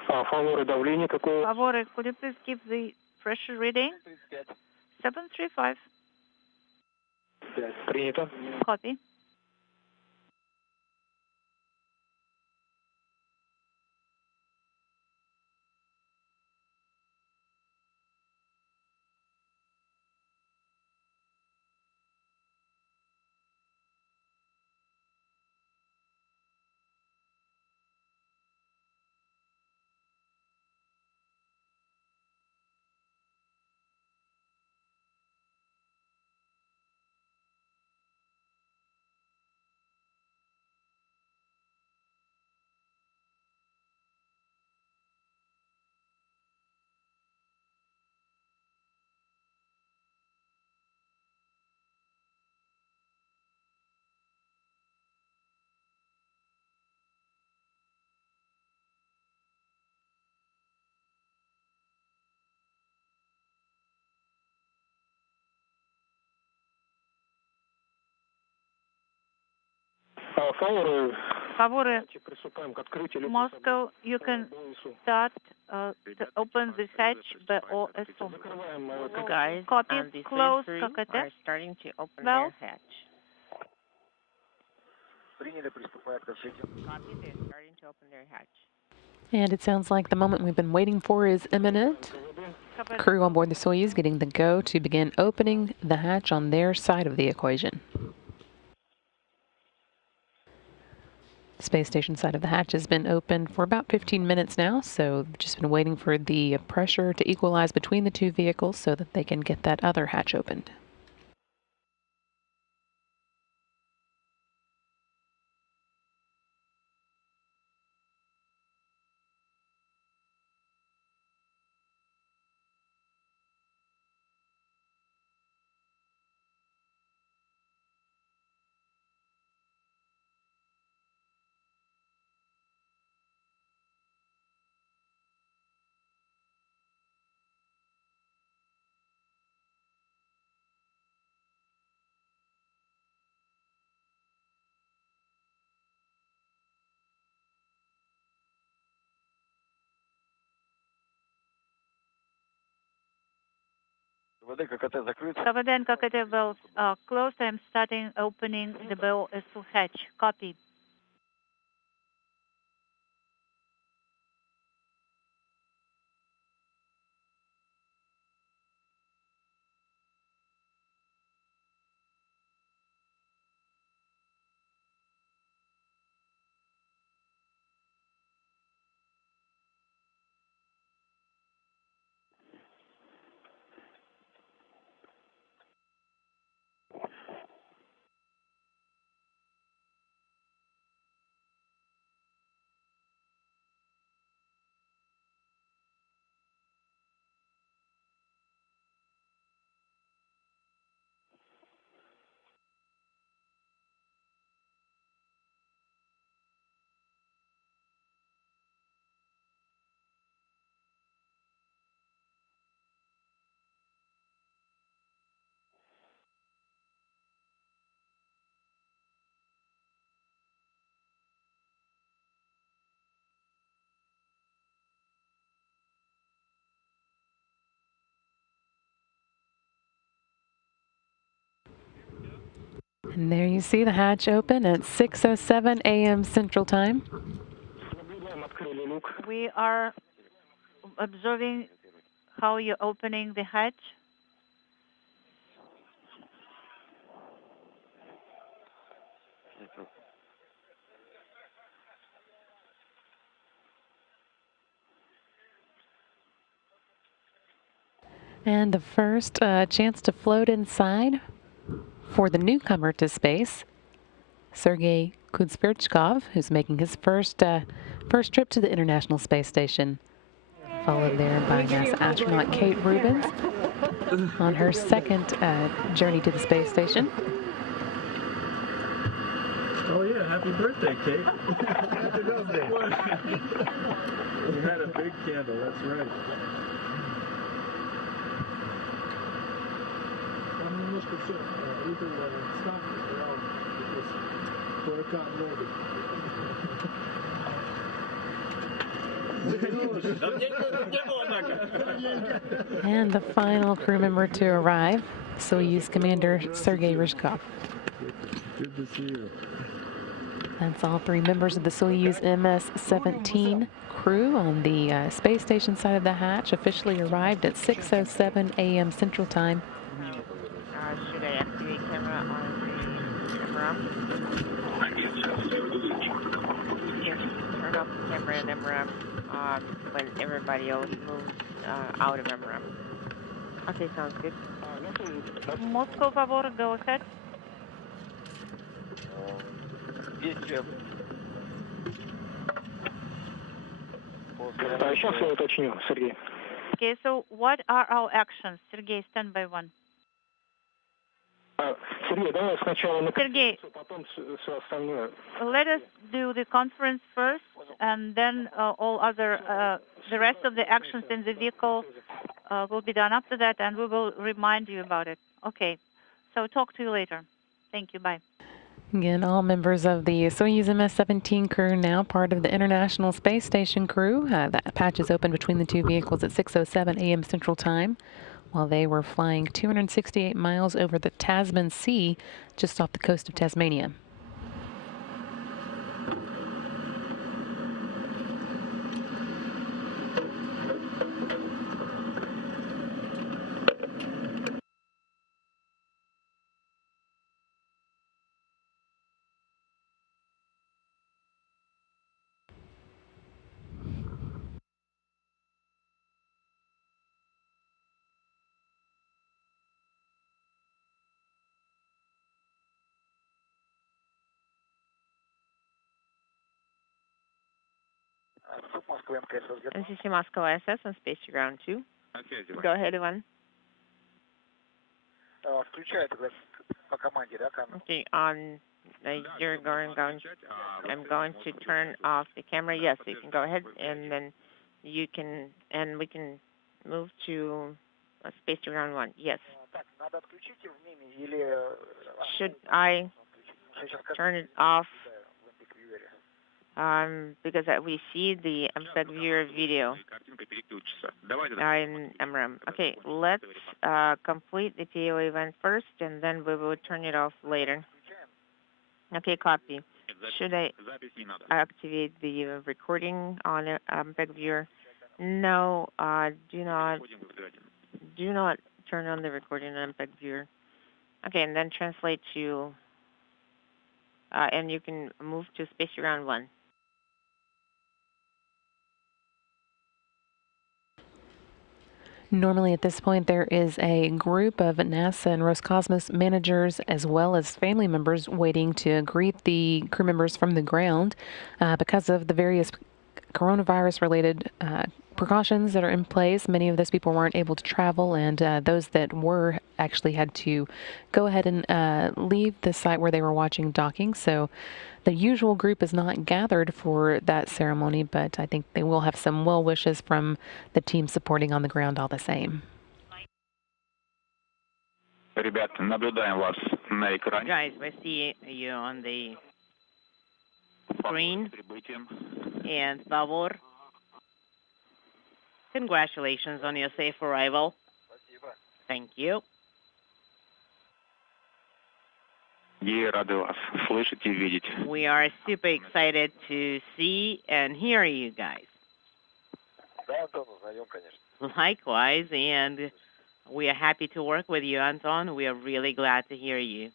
Favore, could you please give the pressure reading? 735. Copy. Favore, Moscow, you can start to open the hatch by OSO. Guys, Copy, the close, Soyuz 3 cockpit. are starting to open Well. their hatch. Copy, they're starting to open their hatch. And it sounds like the moment we've been waiting for is imminent. Crew on board the Soyuz getting the go to begin opening the hatch on their side of the equation. The space station side of the hatch has been open for about 15 minutes now, so just been waiting for the pressure to equalize between the two vehicles so that they can get that other hatch opened. Kavadan Kakate valves are closed. I'm starting opening the BOSU hatch. Copy. And there you see the hatch open at 6:07 a.m. Central Time. We are observing how you're opening the hatch. And the first chance to float inside for the newcomer to space, Sergei Kuzbirchkov, who's making his first trip to the International Space Station, followed there by NASA astronaut Kate Rubins on her second journey to the space station. Oh yeah, happy birthday, Kate. Happy birthday. You had a big candle, that's right. Там немножко все, Little stuff around because hurricane loaded. And the final crew member to arrive, Soyuz Commander Sergei Ryzhkov. Good to see you. That's all three members of the Soyuz MS-17 crew on the space station side of the hatch, officially arrived at 6:07 a.m. Central Time. Should I activate camera on the MRAM? Yes, turn off the camera in MRAM when everybody else moves out of MRAM. Okay, sounds good. Moscow, favor, go ahead. Сейчас я уточню, Сергей. Okay, so what are our actions? Sergei, stand by one. Сергей, давай сначала на Sergei, потом все остальное. let us do the conference first, and then all other, the rest of the actions in the vehicle will be done after that, and we will remind you about it. Okay, so talk to you later. Thank you, bye. Again, all members of the Soyuz MS-17 crew now part of the International Space Station crew. That patch is open between the two vehicles at 6:07 a.m. Central Time, while they were flying 268 miles over the Tasman Sea, just off the coast of Tasmania. This is Moscow ISS on Space to Ground 2. Go ahead, Ivan. Okay, you're going, I'm going to turn off the camera. Yes, you can go ahead, and then we can move to Space to Ground 1. Yes. Should I turn it off? Because we see the MPEG viewer video in MRAM. Okay, let's complete the PO event first, and then we will turn it off later. Okay, copy. Should I activate the recording on MPEG viewer? No, do not turn on the recording on MPEG viewer. Okay, and then translate to, and you can move to Space Ground 1. Normally at this point there is a group of NASA and Roscosmos managers as well as family members waiting to greet the crew members from the ground. Because of the various coronavirus-related precautions that are in place, many of those people weren't able to travel, and those that were actually had to go ahead and leave the site where they were watching docking. So the usual group is not gathered for that ceremony, but I think they will have some well wishes from the team supporting on the ground all the same. Ребята, наблюдаем вас на экране. Guys, we see you on the screen. And favor, congratulations on your safe arrival. Thank you. И рады вас слышать и видеть. We are super excited to see and hear you guys. Likewise, and we are happy to work with you, Anton. We are really glad to hear you.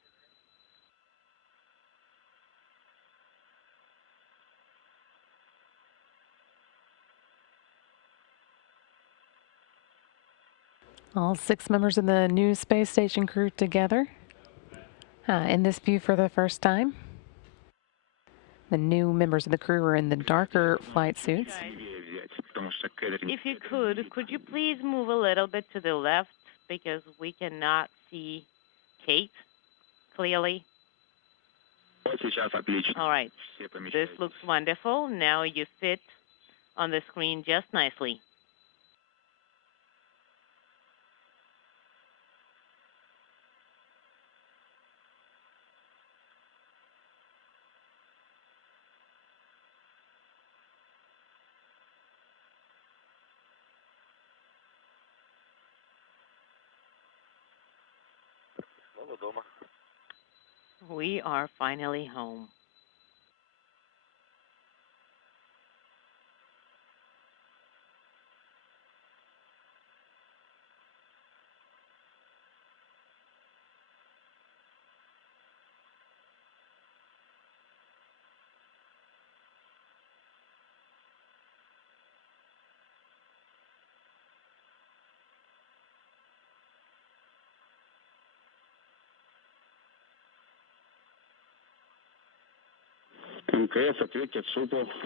All 6 members of the new space station crew together in this view for the first time. The new members of the crew are in the darker flight suits. If you could you please move a little bit to the left because we cannot see Kate clearly? All right. This looks wonderful. Now you fit on the screen just nicely. We are finally home.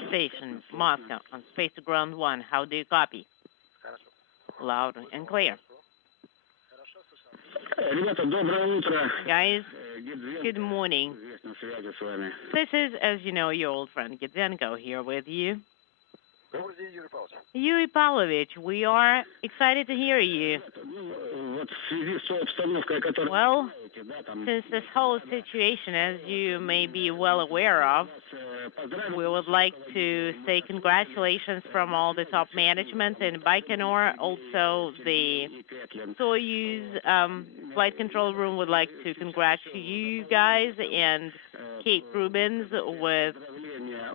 Station, Moscow, on space to ground 1. How do you copy? Loud and clear. Guys, good morning. This is, as you know, your old friend Gidzenko here with you. Yuri Pavlovich, we are excited to hear you. Well, since this whole situation, as you may be well aware of, we would like to say congratulations from all the top management in Baikonur. Also, the Soyuz flight control room would like to congratulate you guys and Kate Rubins with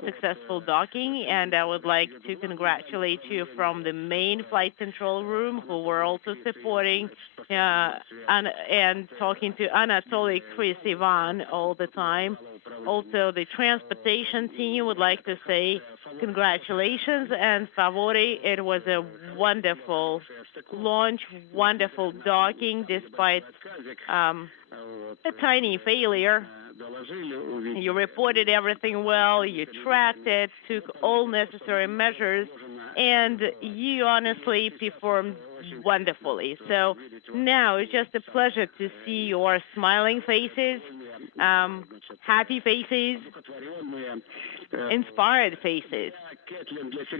successful docking, and I would like to congratulate you from the main flight control room, who were also supporting and talking to Anatoly, Chris, Ivan all the time. Also, the transportation team would like to say congratulations and favori. It was a wonderful launch, wonderful docking, despite a tiny failure. You reported everything well, you tracked it, took all necessary measures, and you honestly performed wonderfully. So now it's just a pleasure to see your smiling faces, happy faces, inspired faces.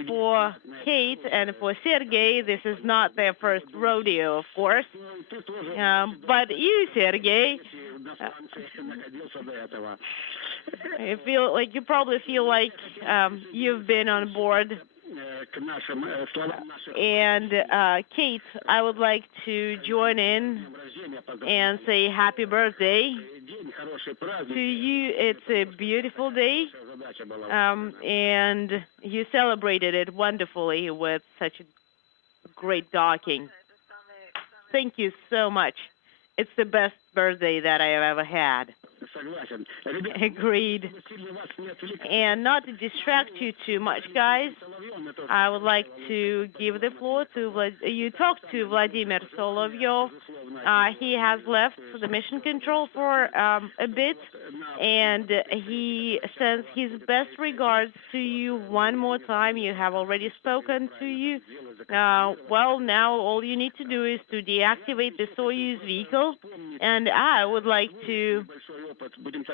For Kate and for Sergey, this is not their first rodeo, of course. But you, Sergey, you probably feel like you've been on board. And Kate, I would like to join in and say happy birthday to you. It's a beautiful day, and you celebrated it wonderfully with such a great docking. Thank you so much. It's the best birthday that I have ever had. Agreed. And not to distract you too much, guys, I would like to give the floor to you talked to Vladimir Solovyov. He has left the mission control for a bit, and he sends his best regards to you one more time. You have already spoken to you. Well, now all you need to do is to deactivate the Soyuz vehicle, and I would like to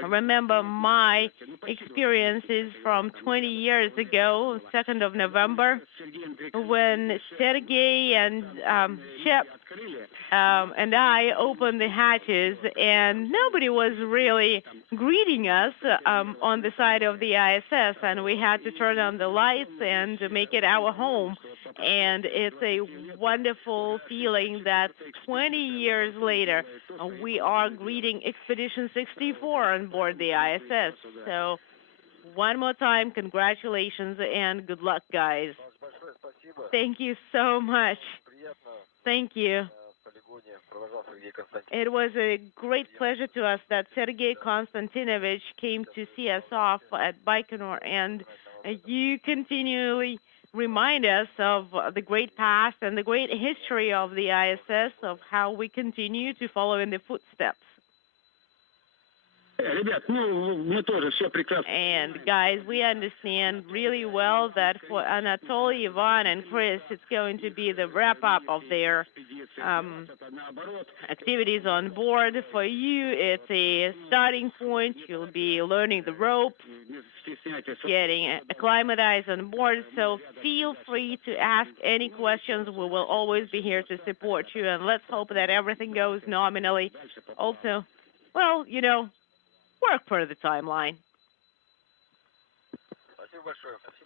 remember my experiences from 20 years ago, 2nd of November, when Sergey and Shep and I opened the hatches, and nobody was really greeting us on the side of the ISS, and we had to turn on the lights and make it our home. And it's a wonderful feeling that 20 years later, we are greeting Expedition 64 on board the ISS. So one more time, congratulations and good luck, guys. Thank you so much. Thank you. It was a great pleasure to us that Sergei Konstantinovich came to see us off at Baikonur, and you continually remind us of the great past and the great history of the ISS, of how we continue to follow in the footsteps. And guys, we understand really well that for Anatoly, Ivan, and Chris, it's going to be the wrap-up of their activities on board. For you, it's a starting point. You'll be learning the ropes, getting acclimatized on board. So feel free to ask any questions. We will always be here to support you, and let's hope that everything goes nominally. Also, well, you know, work for the timeline.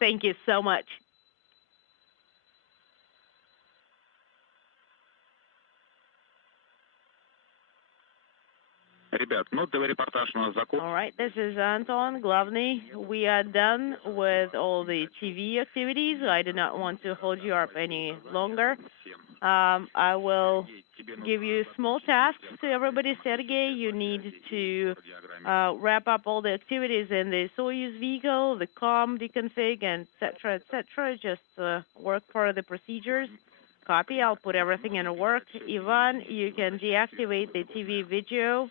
Thank you so much. All right, this is Anton Glavny. We are done with all the TV activities. I do not want to hold you up any longer. I will give you small tasks to everybody. Sergey, you need to wrap up all the activities in the Soyuz vehicle, the COM deconfig, and et cetera. Just work for the procedures. Copy. I'll put everything in work. Ivan, you can deactivate the TV video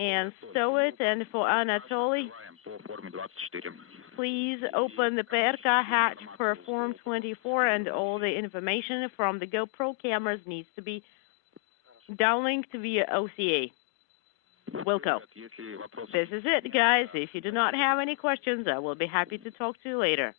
and stow it. And for Anatoly, please open the PRK hatch for Form 24, and all the information from the GoPro cameras needs to be downlinked via OCA. Wilco. This is it, guys. If you do not have any questions, I will be happy to talk to you later.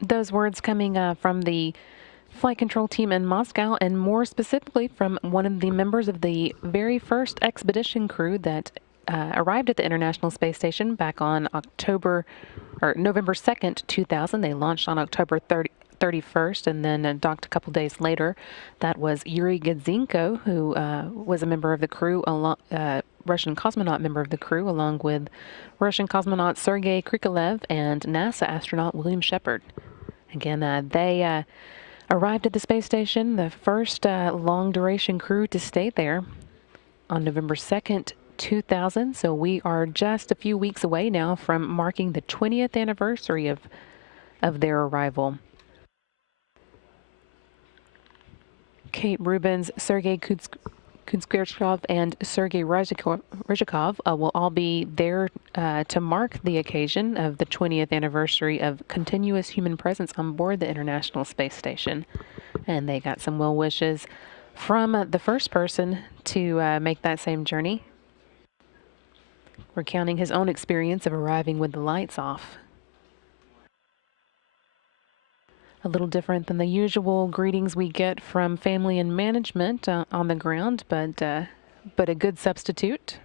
Those words coming from the flight control team in Moscow, and more specifically from one of the members of the very first expedition crew that arrived at the International Space Station back on November 2nd, 2000. They launched on October 31st and then docked a couple days later. That was Yuri Gudzinko, who was a member of the crew, Russian cosmonaut member of the crew, along with Russian cosmonaut Sergei Krikalev and NASA astronaut William Shepard. Again, they arrived at the space station, the first long-duration crew to stay there on November 2nd, 2000. So we are just a few weeks away now from marking the 20th anniversary of their arrival. Kate Rubins, Sergei Kuznetsov, and Sergei Ryzhikov will all be there to mark the occasion of the 20th anniversary of continuous human presence on board the International Space Station. And they got some well wishes from the first person to make that same journey, recounting his own experience of arriving with the lights off. A little different than the usual greetings we get from family and management on the ground, but a good substitute.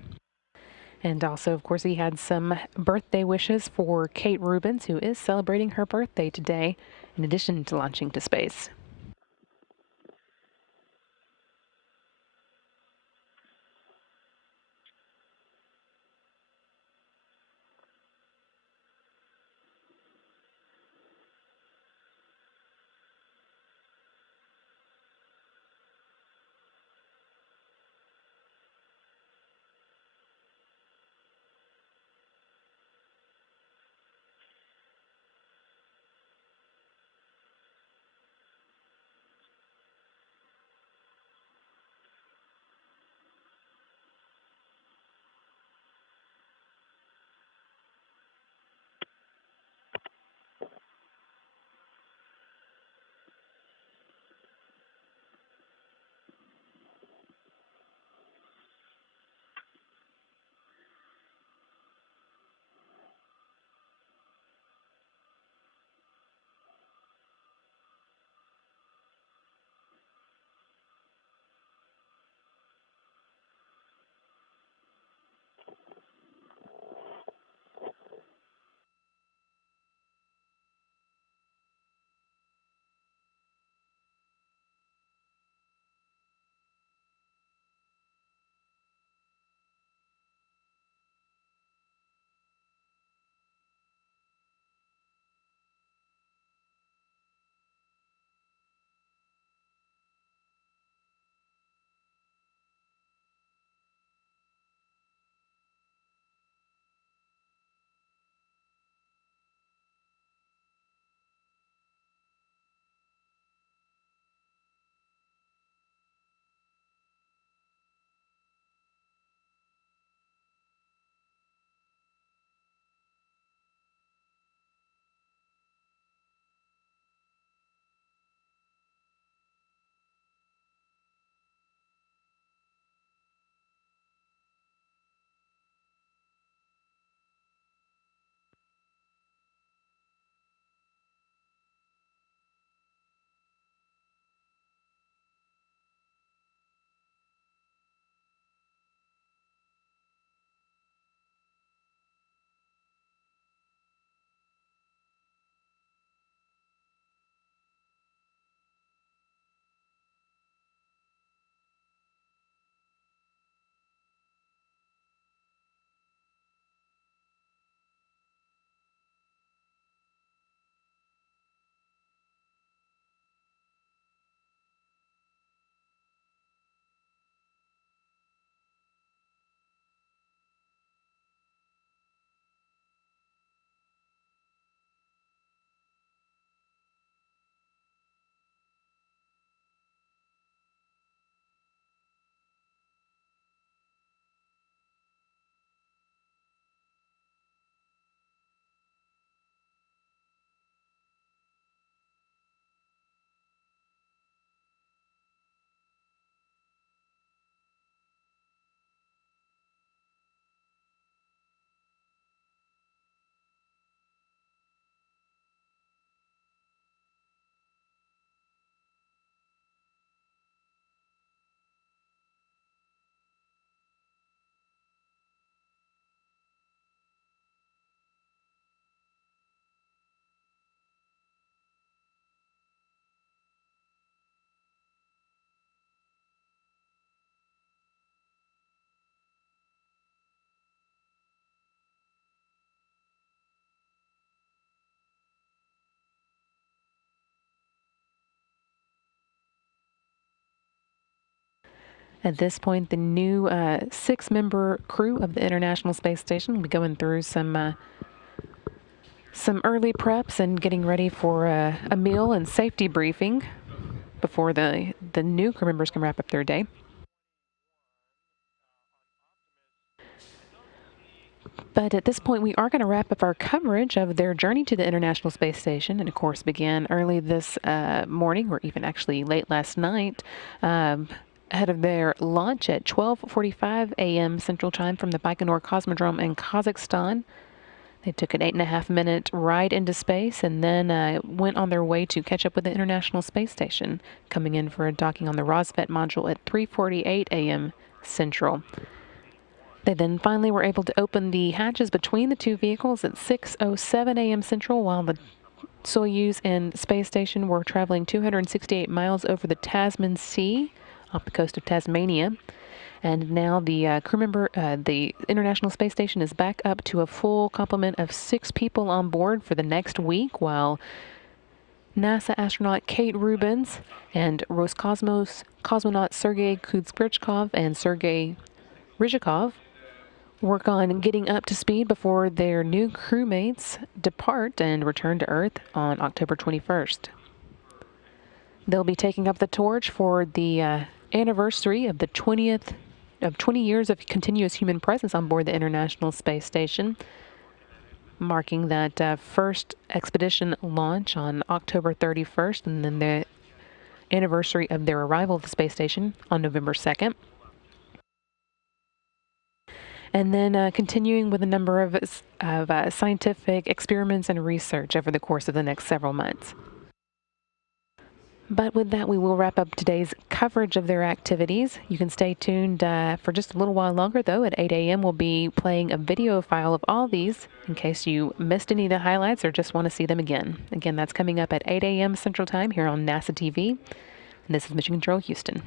And also, of course, he had some birthday wishes for Kate Rubins, who is celebrating her birthday today, in addition to launching to space. At this point, the new 6-member crew of the International Space Station will be going through some early preps and getting ready for a meal and safety briefing before the new crew members can wrap up their day. But at this point, we are going to wrap up our coverage of their journey to the International Space Station, and of course began early this morning, or even actually late last night, ahead of their launch at 12:45 a.m. Central Time from the Baikonur Cosmodrome in Kazakhstan. They took an 8.5-minute ride into space and then went on their way to catch up with the International Space Station, coming in for a docking on the Rosvet module at 3:48 a.m. Central. They then finally were able to open the hatches between the two vehicles at 6:07 a.m. Central, while the Soyuz and space station were traveling 268 miles over the Tasman Sea off the coast of Tasmania. And now the the International Space Station is back up to a full complement of 6 people on board for the next week, while NASA astronaut Kate Rubins and Roscosmos cosmonaut Sergei Kuzbrichkov and Sergei Ryzhikov work on getting up to speed before their new crewmates depart and return to Earth on October 21st. They'll be taking up the torch for the anniversary of the 20 years of continuous human presence on board the International Space Station, marking that first expedition launch on October 31st, and then the anniversary of their arrival at the space station on November 2nd. And then continuing with a number of scientific experiments and research over the course of the next several months. But with that, we will wrap up today's coverage of their activities. You can stay tuned for just a little while longer, though. At 8 a.m., we'll be playing a video file of all these in case you missed any of the highlights or just want to see them again. Again, that's coming up at 8 a.m. Central Time here on NASA TV. And this is Mission Control Houston.